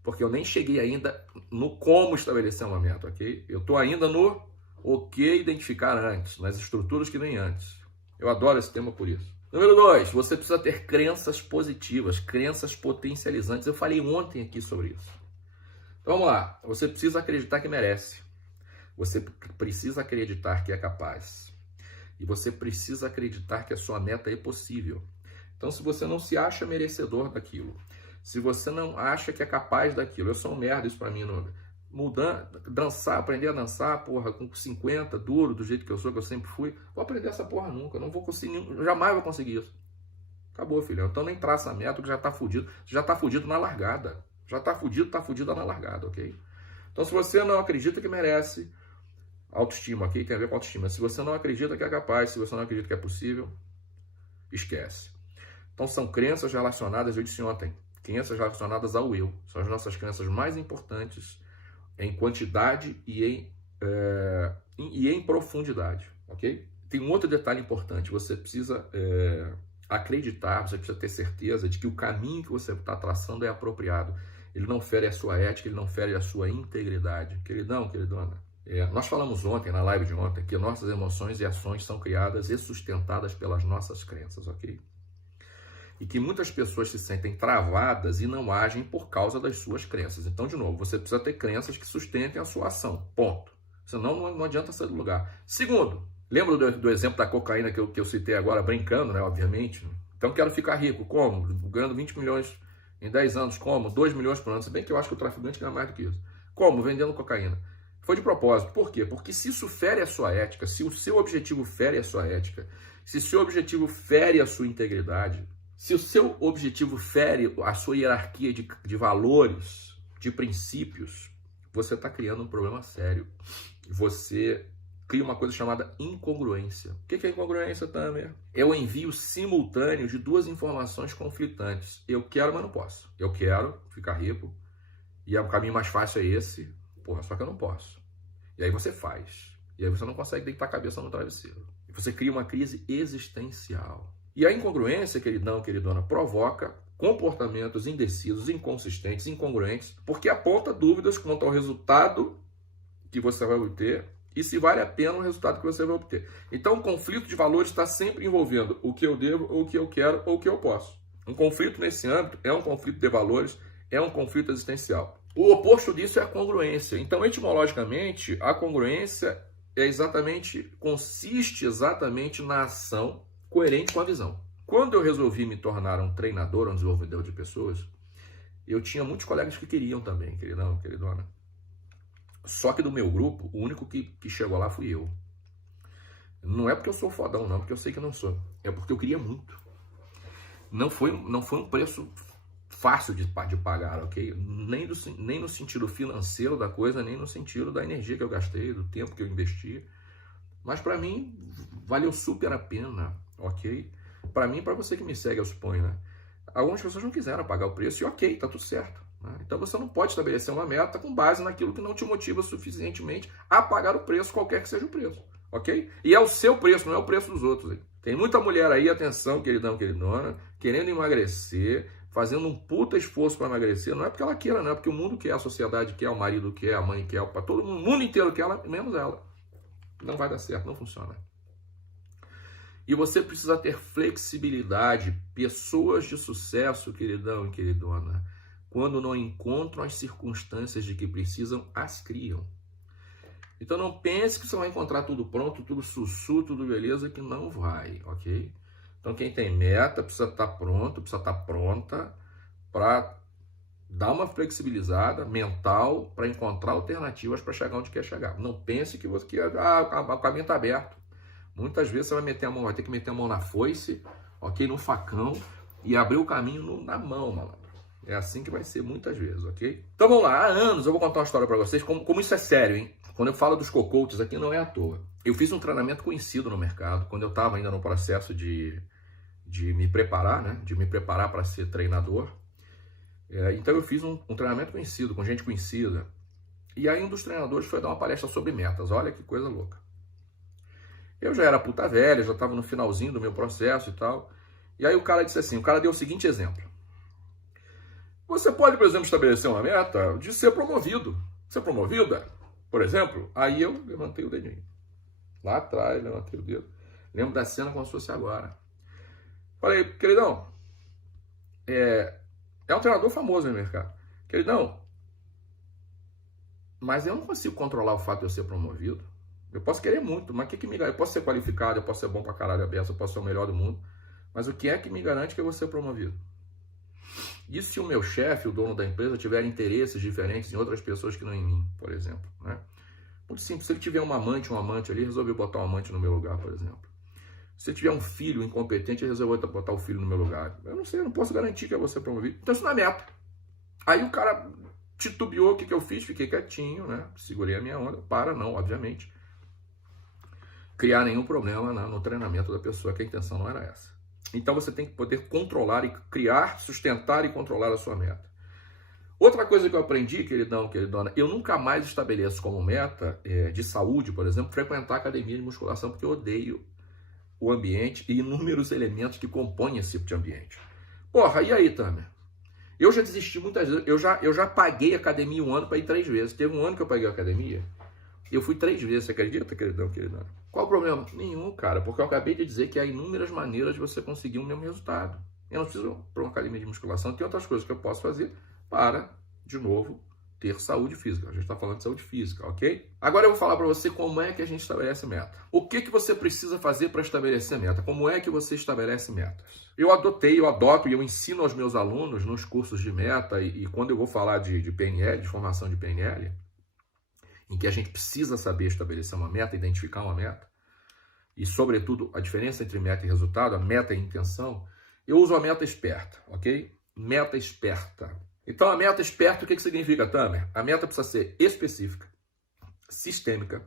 porque eu nem cheguei ainda no como estabelecer uma meta, ok? Eu estou ainda no o que identificar antes, nas estruturas que vêm antes. Eu adoro esse tema por isso. Número 2, você precisa ter crenças positivas, crenças potencializantes. Eu falei ontem aqui sobre isso. Então vamos lá, você precisa acreditar que merece. Você precisa acreditar que é capaz. E você precisa acreditar que a sua meta é possível. Então, se você não se acha merecedor daquilo, se você não acha que é capaz daquilo, eu sou um merda, isso pra mim, não. Mudar, dançar, aprender a dançar, porra, com 50, duro, do jeito que eu sempre fui, vou aprender essa porra nunca, não vou conseguir, jamais vou conseguir isso. Acabou, filhão. Então nem traça a meta, que já tá fudido, na largada. Já tá fudido na largada, ok? Então, se você não acredita que merece, Autoestima, ok? Tem a ver com autoestima. Se você não acredita que é capaz, se você não acredita que é possível, esquece. Então são crenças relacionadas, eu disse ontem, crenças relacionadas ao eu. São as nossas crenças mais importantes em quantidade e em profundidade, ok? Tem um outro detalhe importante, você precisa acreditar, você precisa ter certeza de que o caminho que você está traçando é apropriado. Ele não fere a sua ética, ele não fere a sua integridade. Queridão, queridona, nós falamos ontem, na live de ontem, que nossas emoções e ações são criadas e sustentadas pelas nossas crenças, ok? E que muitas pessoas se sentem travadas e não agem por causa das suas crenças. Então, de novo, você precisa ter crenças que sustentem a sua ação, ponto. Senão não adianta sair do lugar. Segundo, lembra do exemplo da cocaína que eu citei agora, brincando, né, obviamente? Então, quero ficar rico, como? Ganhando 20 milhões em 10 anos, como? 2 milhões por ano, se bem que eu acho que o traficante ganha mais do que isso. Como? Vendendo cocaína. Foi de propósito. Por quê? Porque se isso fere a sua ética, se o seu objetivo fere a sua ética, se o seu objetivo fere a sua integridade, se o seu objetivo fere a sua hierarquia de valores, de princípios, você está criando um problema sério. Você cria uma coisa chamada incongruência. O que é incongruência, Tamer? É o envio simultâneo de duas informações conflitantes. Eu quero, mas não posso. Eu quero ficar rico, e o caminho mais fácil é esse. Porra, só que eu não posso. E aí você faz. E aí você não consegue deitar a cabeça no travesseiro. E você cria uma crise existencial. E a incongruência, queridão, queridona, provoca comportamentos indecisos, inconsistentes, incongruentes, porque aponta dúvidas quanto ao resultado que você vai obter e se vale a pena o resultado que você vai obter. Então, o conflito de valores está sempre envolvendo o que eu devo, ou o que eu quero, ou o que eu posso. Um conflito nesse âmbito é um conflito de valores, é um conflito existencial. O oposto disso é a congruência. Então, etimologicamente, a congruência consiste exatamente na ação coerente com a visão. Quando eu resolvi me tornar um treinador, um desenvolvedor de pessoas, eu tinha muitos colegas que queriam também, queridão, queridona. Só que do meu grupo, o único que chegou lá fui eu. Não é porque eu sou fodão, não, porque eu sei que não sou. É porque eu queria muito. Não foi um preço fácil de pagar, ok? Nem no sentido financeiro da coisa, nem no sentido da energia que eu gastei, do tempo que eu investi. Mas para mim, valeu super a pena, ok? Para mim e para você que me segue, eu suponho, né? Algumas pessoas não quiseram pagar o preço e ok, tá tudo certo. Né? Então você não pode estabelecer uma meta com base naquilo que não te motiva suficientemente a pagar o preço, qualquer que seja o preço, ok? E é o seu preço, não é o preço dos outros. Hein? Tem muita mulher aí, atenção, queridão, queridona, querendo emagrecer, fazendo um puta esforço para emagrecer, não é porque ela queira, não é porque o mundo quer, a sociedade quer, o marido quer, a mãe quer, todo mundo, o mundo inteiro quer, ela, menos ela. Não vai dar certo, não funciona. E você precisa ter flexibilidade. Pessoas de sucesso, queridão e queridona, quando não encontram as circunstâncias de que precisam, as criam. Então não pense que você vai encontrar tudo pronto, tudo sussu, tudo beleza, que não vai, ok? Então quem tem meta precisa estar pronto, precisa estar pronta para dar uma flexibilizada mental para encontrar alternativas para chegar onde quer chegar. Não pense que o caminho está aberto. Muitas vezes você vai ter que meter a mão na foice, ok? No facão e abrir o caminho na mão, malandro. É assim que vai ser muitas vezes, ok? Então vamos lá, há anos eu vou contar uma história para vocês, como isso é sério, hein? Quando eu falo dos co-coaches aqui, não é à toa. Eu fiz um treinamento conhecido no mercado, quando eu estava ainda no processo de me preparar, né? De me preparar para ser treinador. Então eu fiz um treinamento conhecido, com gente conhecida. E aí um dos treinadores foi dar uma palestra sobre metas. Olha que coisa louca. Eu já era puta velha, já estava no finalzinho do meu processo e tal. E aí o cara disse assim, o cara deu o seguinte exemplo. Você pode, por exemplo, estabelecer uma meta de ser promovido. Ser promovida, por exemplo. Aí eu levantei o dedinho. Lá atrás, levantei o dedo. Lembro da cena como se fosse agora. Falei, queridão, é um treinador famoso no mercado. Queridão, mas eu não consigo controlar o fato de eu ser promovido. Eu posso querer muito, mas o que me garante? Eu posso ser qualificado, eu posso ser bom pra caralho a beça, eu posso ser o melhor do mundo. Mas o que é que me garante que eu vou ser promovido? E se o meu chefe, o dono da empresa, tiver interesses diferentes em outras pessoas que não em mim, por exemplo? Né? Muito simples, se ele tiver um amante ali, resolveu botar um amante no meu lugar, por exemplo. Se ele tiver um filho incompetente, ele resolveu botar o filho no meu lugar. Eu não sei, eu não posso garantir que eu vou ser promovido. Então isso não é meta. Aí o cara titubeou, o que eu fiz? Fiquei quietinho, né? Segurei a minha onda. Não, obviamente. criar nenhum problema no treinamento da pessoa, que a intenção não era essa. Então você tem que poder controlar e criar, sustentar e controlar a sua meta. Outra coisa que eu aprendi, queridão, queridona, eu nunca mais estabeleço como meta de saúde, por exemplo, frequentar academia de musculação, porque eu odeio o ambiente e inúmeros elementos que compõem esse tipo de ambiente. Porra, e aí, Tamer? Eu já desisti muitas vezes, eu já paguei academia um ano para ir 3 vezes. Teve um ano que eu paguei a academia, eu fui 3 vezes, você acredita, queridão, queridona? Qual o problema? Nenhum, cara, porque eu acabei de dizer que há inúmeras maneiras de você conseguir o mesmo resultado. Eu não preciso para uma academia de musculação, tem outras coisas que eu posso fazer para, de novo, ter saúde física. A gente está falando de saúde física, ok? Agora eu vou falar para você como é que a gente estabelece meta. O que você precisa fazer para estabelecer meta? Como é que você estabelece metas? Eu adoto e eu ensino aos meus alunos nos cursos de meta e quando eu vou falar de PNL, de formação de PNL, em que a gente precisa saber estabelecer uma meta, identificar uma meta, e sobretudo a diferença entre meta e resultado, a meta e intenção, eu uso a meta esperta, ok? Meta esperta. Então a meta esperta, o que significa, Tamer? A meta precisa ser específica, sistêmica,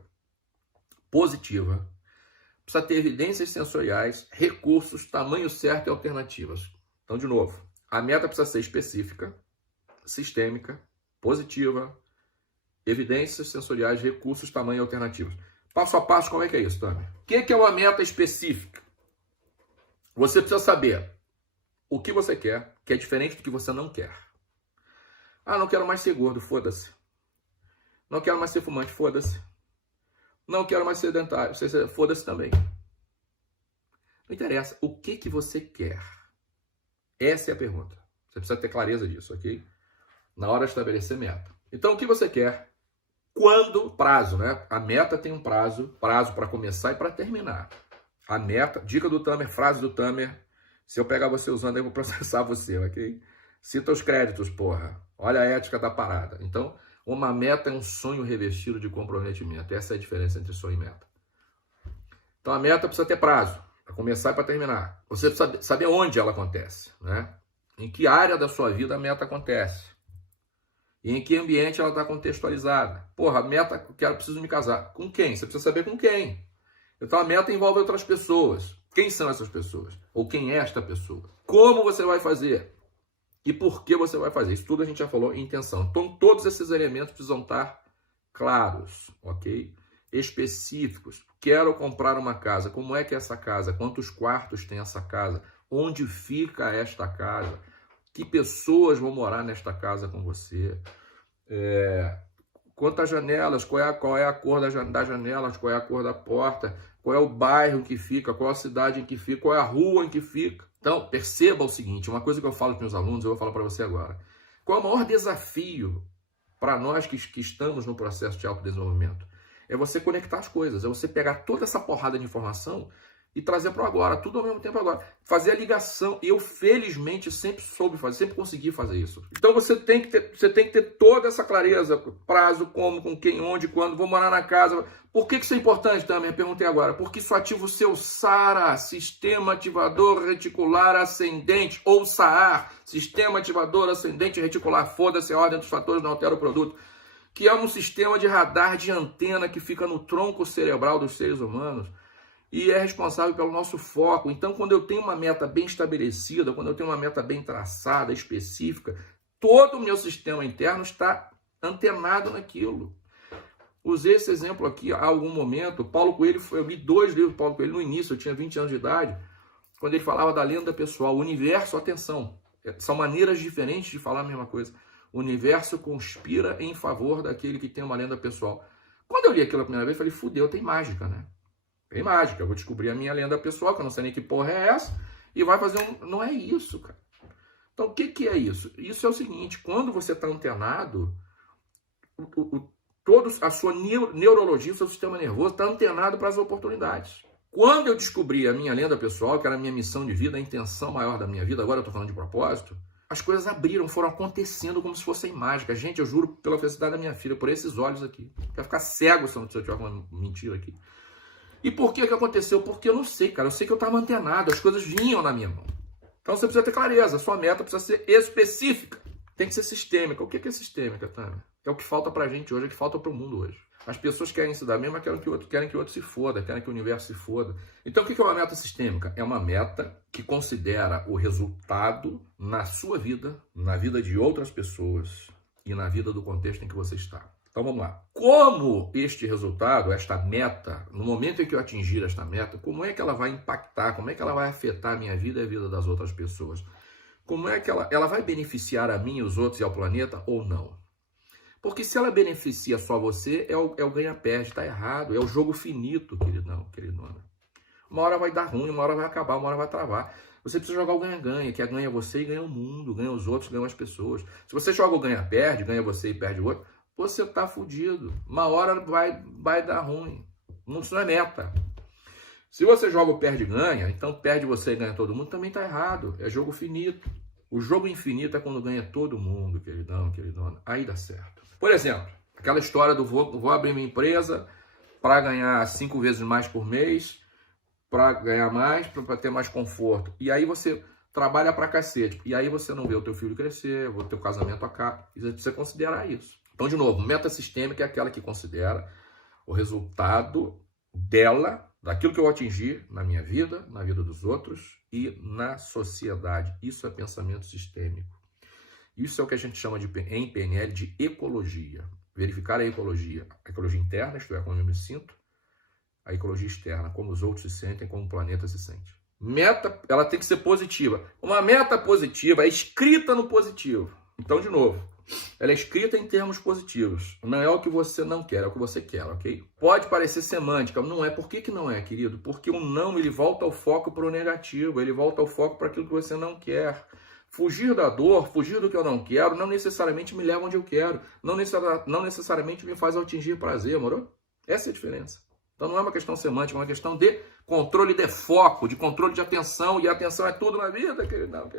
positiva, precisa ter evidências sensoriais, recursos, tamanho certo e alternativas. Então, de novo, a meta precisa ser específica, sistêmica, positiva, evidências sensoriais, recursos, tamanho e alternativas. Passo a passo, como é que é isso, Tamer? O que é uma meta específica? Você precisa saber o que você quer, que é diferente do que você não quer. Ah, não quero mais ser gordo, foda-se. Não quero mais ser fumante, foda-se. Não quero mais ser sedentário, foda-se também. Não interessa. O que você quer? Essa é a pergunta. Você precisa ter clareza disso, ok? Na hora de estabelecer meta. Então, o que você quer? Quando? Prazo, né? A meta tem um prazo para começar e para terminar. A meta, dica do Tamer, frase do Tamer, se eu pegar você usando, eu vou processar você, ok? Cita os créditos, porra. Olha a ética da parada. Então, uma meta é um sonho revestido de comprometimento. Essa é a diferença entre sonho e meta. Então, a meta precisa ter prazo, para começar e para terminar. Você precisa saber onde ela acontece, né? Em que área da sua vida a meta acontece. E em que ambiente ela está contextualizada. Porra, a meta, preciso me casar. Com quem? Você precisa saber com quem. Então, a meta envolve outras pessoas. Quem são essas pessoas? Ou quem é esta pessoa? Como você vai fazer? E por que você vai fazer? Isso tudo a gente já falou em intenção. Então, todos esses elementos precisam estar claros, ok? Específicos. Quero comprar uma casa. Como é que é essa casa? Quantos quartos tem essa casa? Onde fica esta casa? Que pessoas vão morar nesta casa com você? Quantas janelas? Qual é a cor das janelas? Qual é a cor da porta? Qual é o bairro em que fica? Qual a cidade em que fica? Qual é a rua em que fica? Então, perceba o seguinte, uma coisa que eu falo para os meus alunos, eu vou falar para você agora. Qual é o maior desafio para nós que estamos no processo de autodesenvolvimento? É você conectar as coisas, é você pegar toda essa porrada de informação e trazer para o agora, tudo ao mesmo tempo agora. Fazer a ligação. Eu, felizmente, sempre soube fazer, sempre consegui fazer isso. Então, você tem que ter toda essa clareza. Prazo, como, com quem, onde, quando, vou morar na casa. Por que isso é importante também? Perguntei agora. Porque isso ativa o seu SARA, Sistema Ativador Reticular Ascendente, ou SAAR, Sistema Ativador Ascendente Reticular. Foda-se a ordem dos fatores, não altera o produto. Que é um sistema de radar de antena que fica no tronco cerebral dos seres humanos. E é responsável pelo nosso foco. Então, quando eu tenho uma meta bem estabelecida, quando eu tenho uma meta bem traçada, específica, todo o meu sistema interno está antenado naquilo. Usei esse exemplo aqui há algum momento. Paulo Coelho, eu li 2 livros do Paulo Coelho no início, eu tinha 20 anos de idade, quando ele falava da lenda pessoal. O universo, atenção, são maneiras diferentes de falar a mesma coisa. O universo conspira em favor daquele que tem uma lenda pessoal. Quando eu li aquilo a primeira vez, eu falei, fudeu, tem mágica, né? Tem mágica, eu vou descobrir a minha lenda pessoal, que eu não sei nem que porra é essa, e vai fazer Não é isso, cara. Então, o que é isso? Isso é o seguinte, quando você está antenado, a sua neurologia, o seu sistema nervoso está antenado para as oportunidades. Quando eu descobri a minha lenda pessoal, que era a minha missão de vida, a intenção maior da minha vida, agora eu estou falando de propósito, as coisas abriram, foram acontecendo como se fossem mágicas. Gente, eu juro pela felicidade da minha filha, por esses olhos aqui. Quero ficar cego se eu tiver alguma mentira aqui. E por que aconteceu? Porque eu não sei, cara. Eu sei que eu estava antenado, as coisas vinham na minha mão. Então você precisa ter clareza, a sua meta precisa ser específica. Tem que ser sistêmica. O que é sistêmica, Tânia? É o que falta pra gente hoje, é o que falta pro mundo hoje. As pessoas querem se dar bem, mas querem que o outro se foda, querem que o universo se foda. Então, o que é uma meta sistêmica? É uma meta que considera o resultado na sua vida, na vida de outras pessoas e na vida do contexto em que você está. Então, vamos lá. Como este resultado, esta meta, no momento em que eu atingir esta meta, como é que ela vai impactar, como é que ela vai afetar a minha vida e a vida das outras pessoas? Como é que ela vai beneficiar a mim, os outros e ao planeta ou não? Porque se ela beneficia só você, é o ganha-perde, tá errado. É o jogo finito, queridona. Uma hora vai dar ruim, uma hora vai acabar, uma hora vai travar. Você precisa jogar o ganha-ganha, que é ganha você e ganha o mundo, ganha os outros, ganha as pessoas. Se você joga o ganha-perde, ganha você e perde o outro, você tá fudido. Uma hora vai dar ruim. Isso não é meta. Se você joga o perde-ganha, então perde você e ganha todo mundo, também tá errado. É jogo finito. O jogo infinito é quando ganha todo mundo, queridão, queridona. Aí dá certo. Por exemplo, aquela história do vou abrir minha empresa para ganhar 5 vezes mais por mês, para ganhar mais, para ter mais conforto. E aí você trabalha pra cacete. E aí você não vê o teu filho crescer, o teu casamento acaba. E você precisa considerar isso. Então, de novo, meta sistêmica é aquela que considera o resultado dela, daquilo que eu atingir na minha vida, na vida dos outros e na sociedade. Isso é pensamento sistêmico. Isso é o que a gente chama em PNL de ecologia. Verificar a ecologia interna, isto é, como eu me sinto, a ecologia externa, como os outros se sentem, como o planeta se sente. Meta, ela tem que ser positiva. Uma meta positiva é escrita no positivo. Então, de novo, ela é escrita em termos positivos. Não é o que você não quer, é o que você quer, ok? Pode parecer semântica, não é. Por que não é, querido? Porque o não, ele volta ao foco para o negativo, ele volta ao foco para aquilo que você não quer. Fugir da dor, fugir do que eu não quero, não necessariamente me leva onde eu quero, não necessariamente me faz atingir prazer, moro? Essa é a diferença. Então não é uma questão semântica, é uma questão de controle de foco, de controle de atenção, e a atenção é tudo na vida, queridão.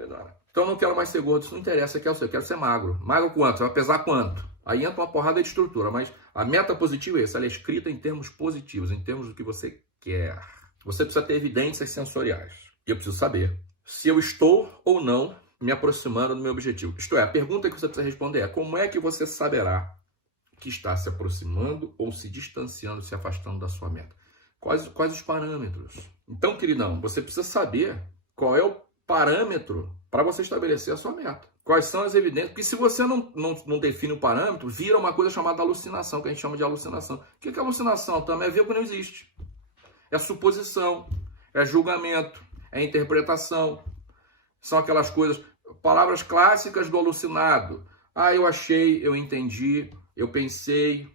Então não quero mais ser gordo, isso não interessa, eu quero ser magro. Magro quanto? Você vai pesar quanto? Aí entra uma porrada de estrutura, mas a meta positiva é essa, ela é escrita em termos positivos, em termos do que você quer. Você precisa ter evidências sensoriais. Eu preciso saber se eu estou ou não me aproximando do meu objetivo. Isto é, a pergunta que você precisa responder é: como é que você saberá que está se aproximando ou se distanciando, se afastando da sua meta? Quais os parâmetros? Então, queridão, você precisa saber qual é o parâmetro para você estabelecer a sua meta. Quais são as evidências? Porque se você não define o parâmetro, vira uma coisa chamada alucinação, que a gente chama de alucinação. O que é alucinação? Também é ver o que não existe. É suposição, é julgamento, é interpretação. São aquelas coisas, palavras clássicas do alucinado. Ah, eu achei, eu entendi, eu pensei.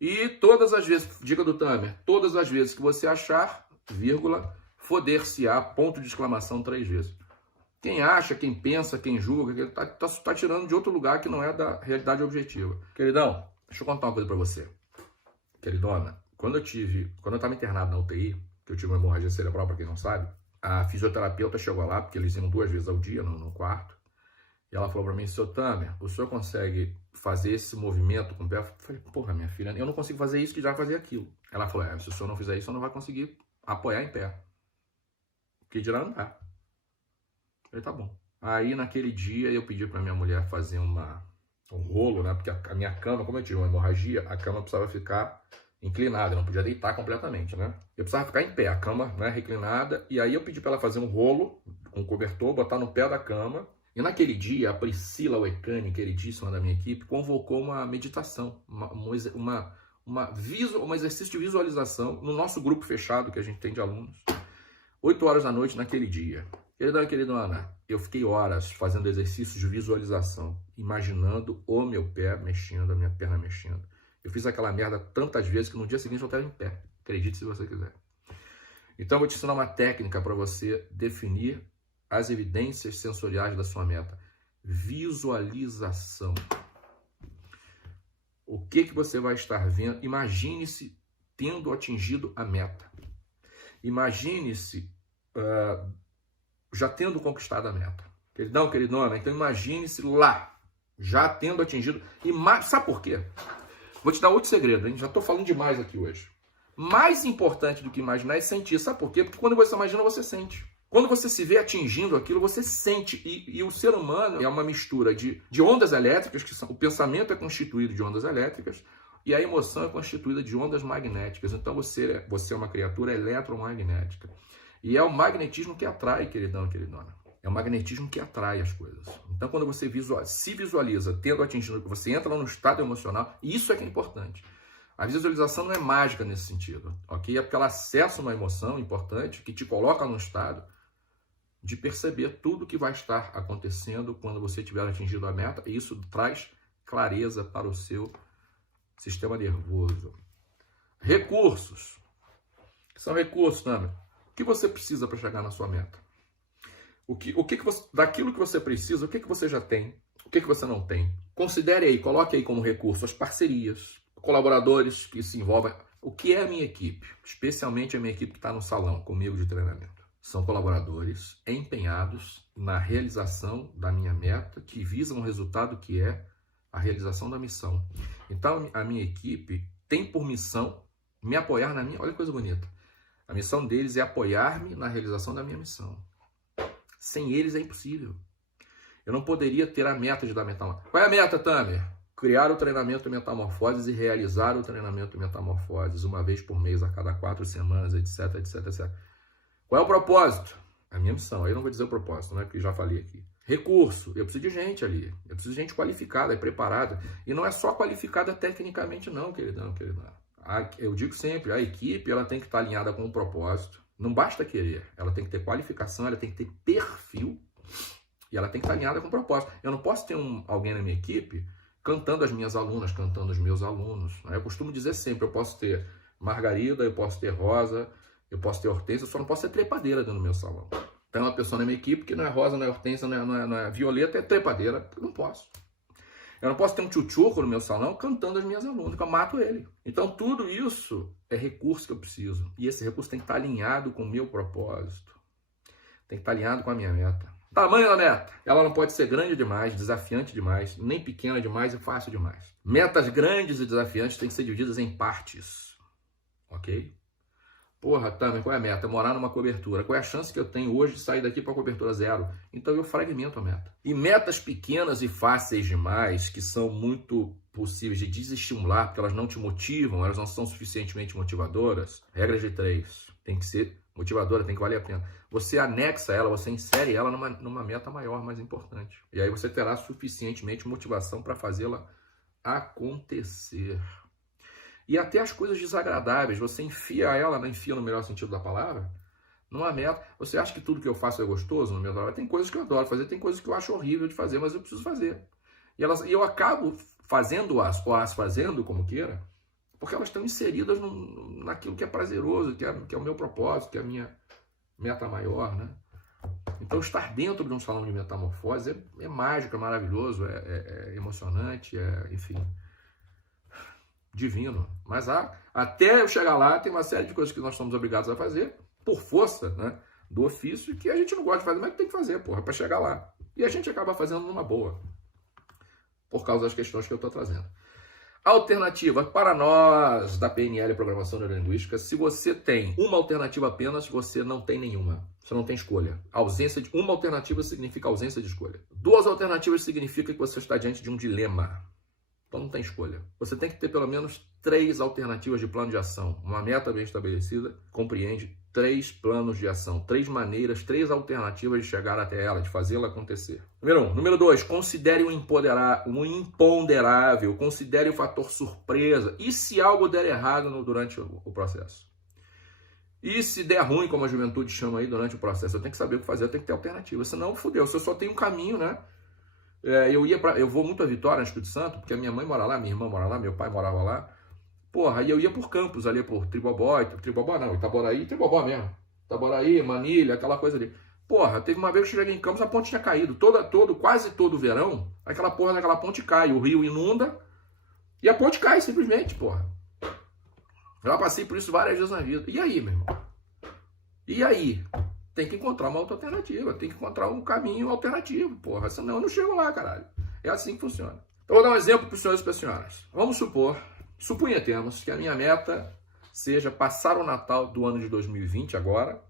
E todas as vezes, dica do Tamer, todas as vezes que você achar, vírgula, foder-se-á, ponto de exclamação 3 vezes. Quem acha, quem pensa, quem julga, tá tirando de outro lugar que não é da realidade objetiva. Queridão, deixa eu contar uma coisa pra você. Queridona, quando eu estava internado na UTI, que eu tive uma hemorragia cerebral, para quem não sabe, a fisioterapeuta chegou lá, porque eles iam 2 vezes ao dia no quarto, e ela falou para mim: seu Tamer, o senhor consegue fazer esse movimento com o pé? Eu falei: porra, minha filha, eu não consigo fazer isso, que já fazer aquilo. Ela falou: se o senhor não fizer isso, o senhor não vai conseguir apoiar em pé. Que dirá andar. Eu falei: tá bom. Aí naquele dia eu pedi para minha mulher fazer um rolo, né? Porque a minha cama, como eu tive uma hemorragia, a cama precisava ficar inclinada, eu não podia deitar completamente, né? Eu precisava ficar em pé, a cama, né, reclinada, e aí eu pedi para ela fazer um rolo com cobertor, botar no pé da cama. E naquele dia, a Priscila Wecani, queridíssima da minha equipe, convocou uma meditação, um exercício de visualização no nosso grupo fechado que a gente tem de alunos. 8 horas da noite naquele dia. Queridão e queridona, eu fiquei horas fazendo exercícios de visualização, imaginando o meu pé mexendo, a minha perna mexendo. Eu fiz aquela merda tantas vezes que no dia seguinte eu estava em pé. Acredite se você quiser. Então eu vou te ensinar uma técnica para você definir as evidências sensoriais da sua meta. Visualização. O que você vai estar vendo? Imagine-se tendo atingido a meta. Imagine-se já tendo conquistado a meta. Queridão, queridona, então imagine-se lá, já tendo atingido. Sabe por quê? Vou te dar outro segredo, hein? Já estou falando demais aqui hoje. Mais importante do que imaginar é sentir. Sabe por quê? Porque quando você imagina, você sente. Quando você se vê atingindo aquilo, você sente. E o ser humano é uma mistura de ondas elétricas, o pensamento é constituído de ondas elétricas, E a emoção é constituída de ondas magnéticas. Então você é uma criatura eletromagnética. E é o magnetismo que atrai, queridão, queridona. É o magnetismo que atrai as coisas. Então quando você se visualiza tendo atingido, você entra num estado emocional, e isso é que é importante. A visualização não é mágica nesse sentido, ok? É porque ela acessa uma emoção importante que te coloca num estado de perceber tudo que vai estar acontecendo quando você tiver atingido a meta, e isso traz clareza para o seu sistema nervoso. Recursos. O que são recursos, Tâmara? O que você precisa para chegar na sua meta? Daquilo que você precisa, o que você já tem? O que você não tem? Considere aí, coloque aí como recurso as parcerias, colaboradores que se envolvem. O que é a minha equipe? Especialmente a minha equipe que está no salão comigo de treinamento. São colaboradores empenhados na realização da minha meta, que visam um resultado que é a realização da missão. Então, a minha equipe tem por missão me apoiar na minha... Olha que coisa bonita. A missão deles é apoiar-me na realização da minha missão. Sem eles é impossível. Eu não poderia ter a meta de dar metamorfose. Qual é a meta, Tamer? Criar o treinamento Metamorfoses e realizar o treinamento Metamorfoses uma vez por mês, a cada 4 semanas, etc, etc, etc. Qual é o propósito? A minha missão. Aí eu não vou dizer o propósito, né? Porque já falei aqui. Recurso. Eu preciso de gente ali. Eu preciso de gente qualificada e preparada. E não é só qualificada tecnicamente não, queridão, querida. Eu digo sempre, a equipe ela tem que estar alinhada com o propósito. Não basta querer. Ela tem que ter qualificação, ela tem que ter perfil. E ela tem que estar alinhada com o propósito. Eu não posso ter alguém na minha equipe cantando as minhas alunas, cantando os meus alunos. Eu costumo dizer sempre, eu posso ter Margarida, eu posso ter Rosa, eu posso ter Hortência, eu só não posso ter trepadeira dentro do meu salão. Tem uma pessoa na minha equipe que não é Rosa, não é Hortência, não é Violeta, é trepadeira. Eu não posso. Eu não posso ter um tchutchuco no meu salão cantando as minhas alunas, que eu mato ele. Então tudo isso é recurso que eu preciso. E esse recurso tem que estar alinhado com o meu propósito. Tem que estar alinhado com a minha meta. Tamanho da meta. Ela não pode ser grande demais, desafiante demais, nem pequena demais e fácil demais. Metas grandes e desafiantes têm que ser divididas em partes. Ok? Porra, Tamer, qual é a meta? Morar numa cobertura. Qual é a chance que eu tenho hoje de sair daqui para a cobertura 0? Então eu fragmento a meta. E metas pequenas e fáceis demais, que são muito possíveis de desestimular, porque elas não te motivam, elas não são suficientemente motivadoras. Regra de 3. Tem que ser motivadora, tem que valer a pena. Você anexa ela, você insere ela numa meta maior, mais importante. E aí você terá suficientemente motivação para fazê-la acontecer. E até as coisas desagradáveis, você enfia no melhor sentido da palavra, numa meta. Você acha que tudo que eu faço é gostoso no meu trabalho? Tem coisas que eu adoro fazer, tem coisas que eu acho horrível de fazer, mas eu preciso fazer. E eu acabo fazendo-as, ou as fazendo, como queira, porque elas estão inseridas naquilo que é prazeroso, que é o meu propósito, que é a minha meta maior, né? Então, estar dentro de um salão de metamorfose é mágico, é maravilhoso, é emocionante, enfim, divino. Mas até eu chegar lá, tem uma série de coisas que nós somos obrigados a fazer, por força, né, do ofício, que a gente não gosta de fazer, mas que tem que fazer, porra, para chegar lá. E a gente acaba fazendo numa boa, por causa das questões que eu estou trazendo. Alternativa para nós da PNL, Programação Neurolinguística: se você tem uma alternativa apenas, você não tem nenhuma. Você não tem escolha. Uma alternativa significa ausência de escolha. 2 alternativas significa que você está diante de um dilema. Então não tem escolha. Você tem que ter pelo menos 3 alternativas de plano de ação. Uma meta bem estabelecida compreende 3 planos de ação, 3 maneiras, 3 alternativas de chegar até ela, de fazê-la acontecer. Número 1. Número 2, considere o imponderável, considere o fator surpresa. E se algo der errado durante o processo? E se der ruim, como a juventude chama aí, durante o processo? Eu tenho que saber o que fazer, eu tenho que ter alternativa. Senão, fudeu. Se eu só tenho um caminho, né? Eu vou muito a Vitória, no Espírito Santo, porque a minha mãe mora lá, minha irmã mora lá, meu pai morava lá. Porra, aí eu ia por campos ali, por Tribobó não, Itaboraí, Tribobó mesmo. Itaboraí, Manilha, aquela coisa ali. Porra, teve uma vez que eu cheguei em Campos, a ponte tinha caído. Quase todo verão, aquela porra daquela ponte cai, o rio inunda e a ponte cai simplesmente, porra. Eu já passei por isso várias vezes na vida. E aí, meu irmão? E aí? Tem que encontrar uma outra alternativa, tem que encontrar um caminho alternativo, porra, senão eu não chego lá, caralho. É assim que funciona. Então, vou dar um exemplo para os senhores e para as senhoras. Vamos suponhamos que a minha meta seja passar o Natal do ano de 2020 agora,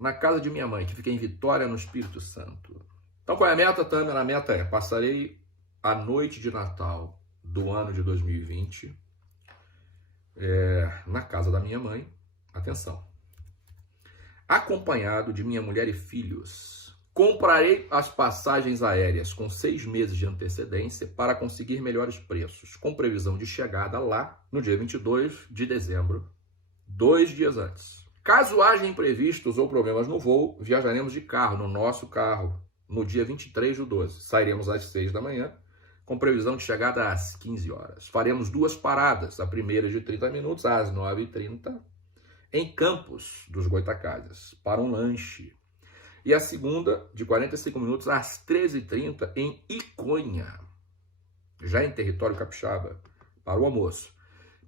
na casa de minha mãe, que fica em Vitória, no Espírito Santo. Então, qual é a meta, Tamer? A meta passarei a noite de Natal do ano de 2020 na casa da minha mãe, atenção, acompanhado de minha mulher e filhos. Comprarei as passagens aéreas com 6 meses de antecedência para conseguir melhores preços, com previsão de chegada lá no dia 22 de dezembro, 2 dias antes. Caso haja imprevistos ou problemas no voo, viajaremos de carro, no nosso carro, no dia 23/12. Sairemos às 6 da manhã, com previsão de chegada às 15 horas. Faremos 2 paradas, a primeira de 30 minutos, às 9h30, em Campos dos Goytacazes, para um lanche. E a segunda, de 45 minutos, às 13h30, em Iconha, já em território capixaba, para o almoço.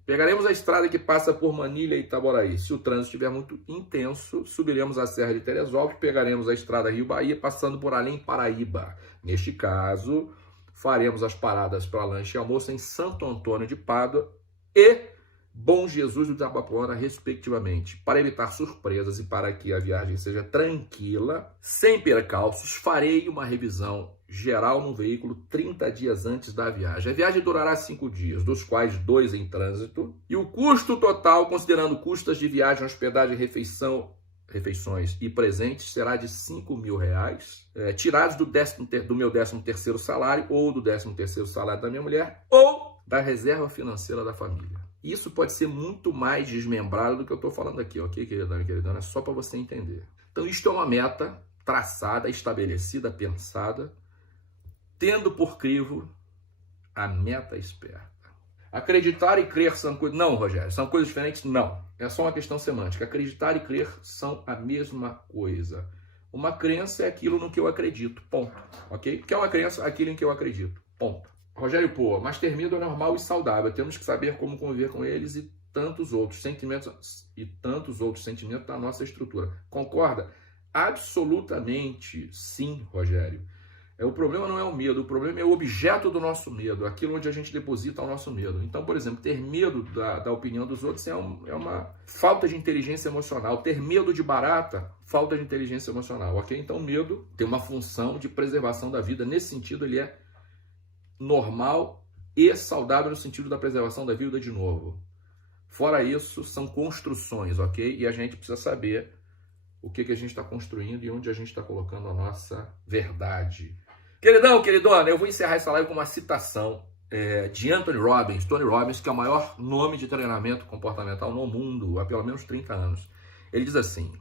Pegaremos a estrada que passa por Manilha e Itaboraí. Se o trânsito estiver muito intenso, subiremos a Serra de Teresópolis, pegaremos a estrada Rio-Bahia, passando por Além Paraíba. Neste caso, faremos as paradas para lanche e almoço em Santo Antônio de Pádua e Bom Jesus do Itabapoana, respectivamente. Para evitar surpresas e para que a viagem seja tranquila, sem percalços, farei uma revisão geral no veículo 30 dias antes da viagem. A viagem durará 5 dias, dos quais 2 em trânsito, e o custo total, considerando custas de viagem, hospedagem, refeições e presentes, será de R$5.000, tirados do meu 13º salário, ou do 13º salário da minha mulher, ou da reserva financeira da família. Isso pode ser muito mais desmembrado do que eu estou falando aqui, ok, queridão e queridona? É só para você entender. Então, isto é uma meta traçada, estabelecida, pensada, tendo por crivo a meta esperta. Acreditar e crer são coisas... Não, Rogério, são coisas diferentes? Não. É só uma questão semântica. Acreditar e crer são a mesma coisa. Uma crença é aquilo no que eu acredito, ponto. Ok? O que é uma crença? Aquilo em que eu acredito, ponto. Rogério, mas ter medo é normal e saudável. Temos que saber como conviver com eles e tantos outros sentimentos da nossa estrutura. Concorda? Absolutamente sim, Rogério. O problema não é o medo, o problema é o objeto do nosso medo, aquilo onde a gente deposita o nosso medo. Então, por exemplo, ter medo da opinião dos outros é uma falta de inteligência emocional. Ter medo de barata, falta de inteligência emocional, ok? Então, o medo tem uma função de preservação da vida. Nesse sentido, ele é normal e saudável no sentido da preservação da vida de novo. Fora isso, são construções, ok? E a gente precisa saber o que a gente está construindo e onde a gente está colocando a nossa verdade. Queridão, queridona, eu vou encerrar essa live com uma citação de Anthony Robbins. Tony Robbins, que é o maior nome de treinamento comportamental no mundo há pelo menos 30 anos. Ele diz assim: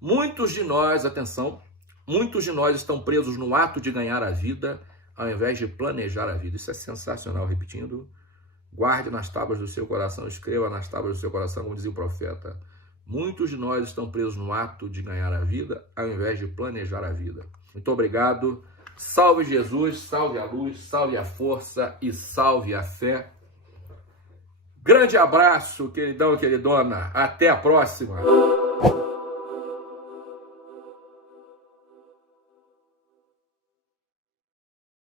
muitos de nós estão presos no ato de ganhar a vida ao invés de planejar a vida. Isso é sensacional. Repetindo, guarde nas tábuas do seu coração, escreva nas tábuas do seu coração, como dizia o profeta. Muitos de nós estão presos no ato de ganhar a vida, ao invés de planejar a vida. Muito obrigado. Salve Jesus, salve a luz, salve a força e salve a fé. Grande abraço, queridão e queridona. Até a próxima.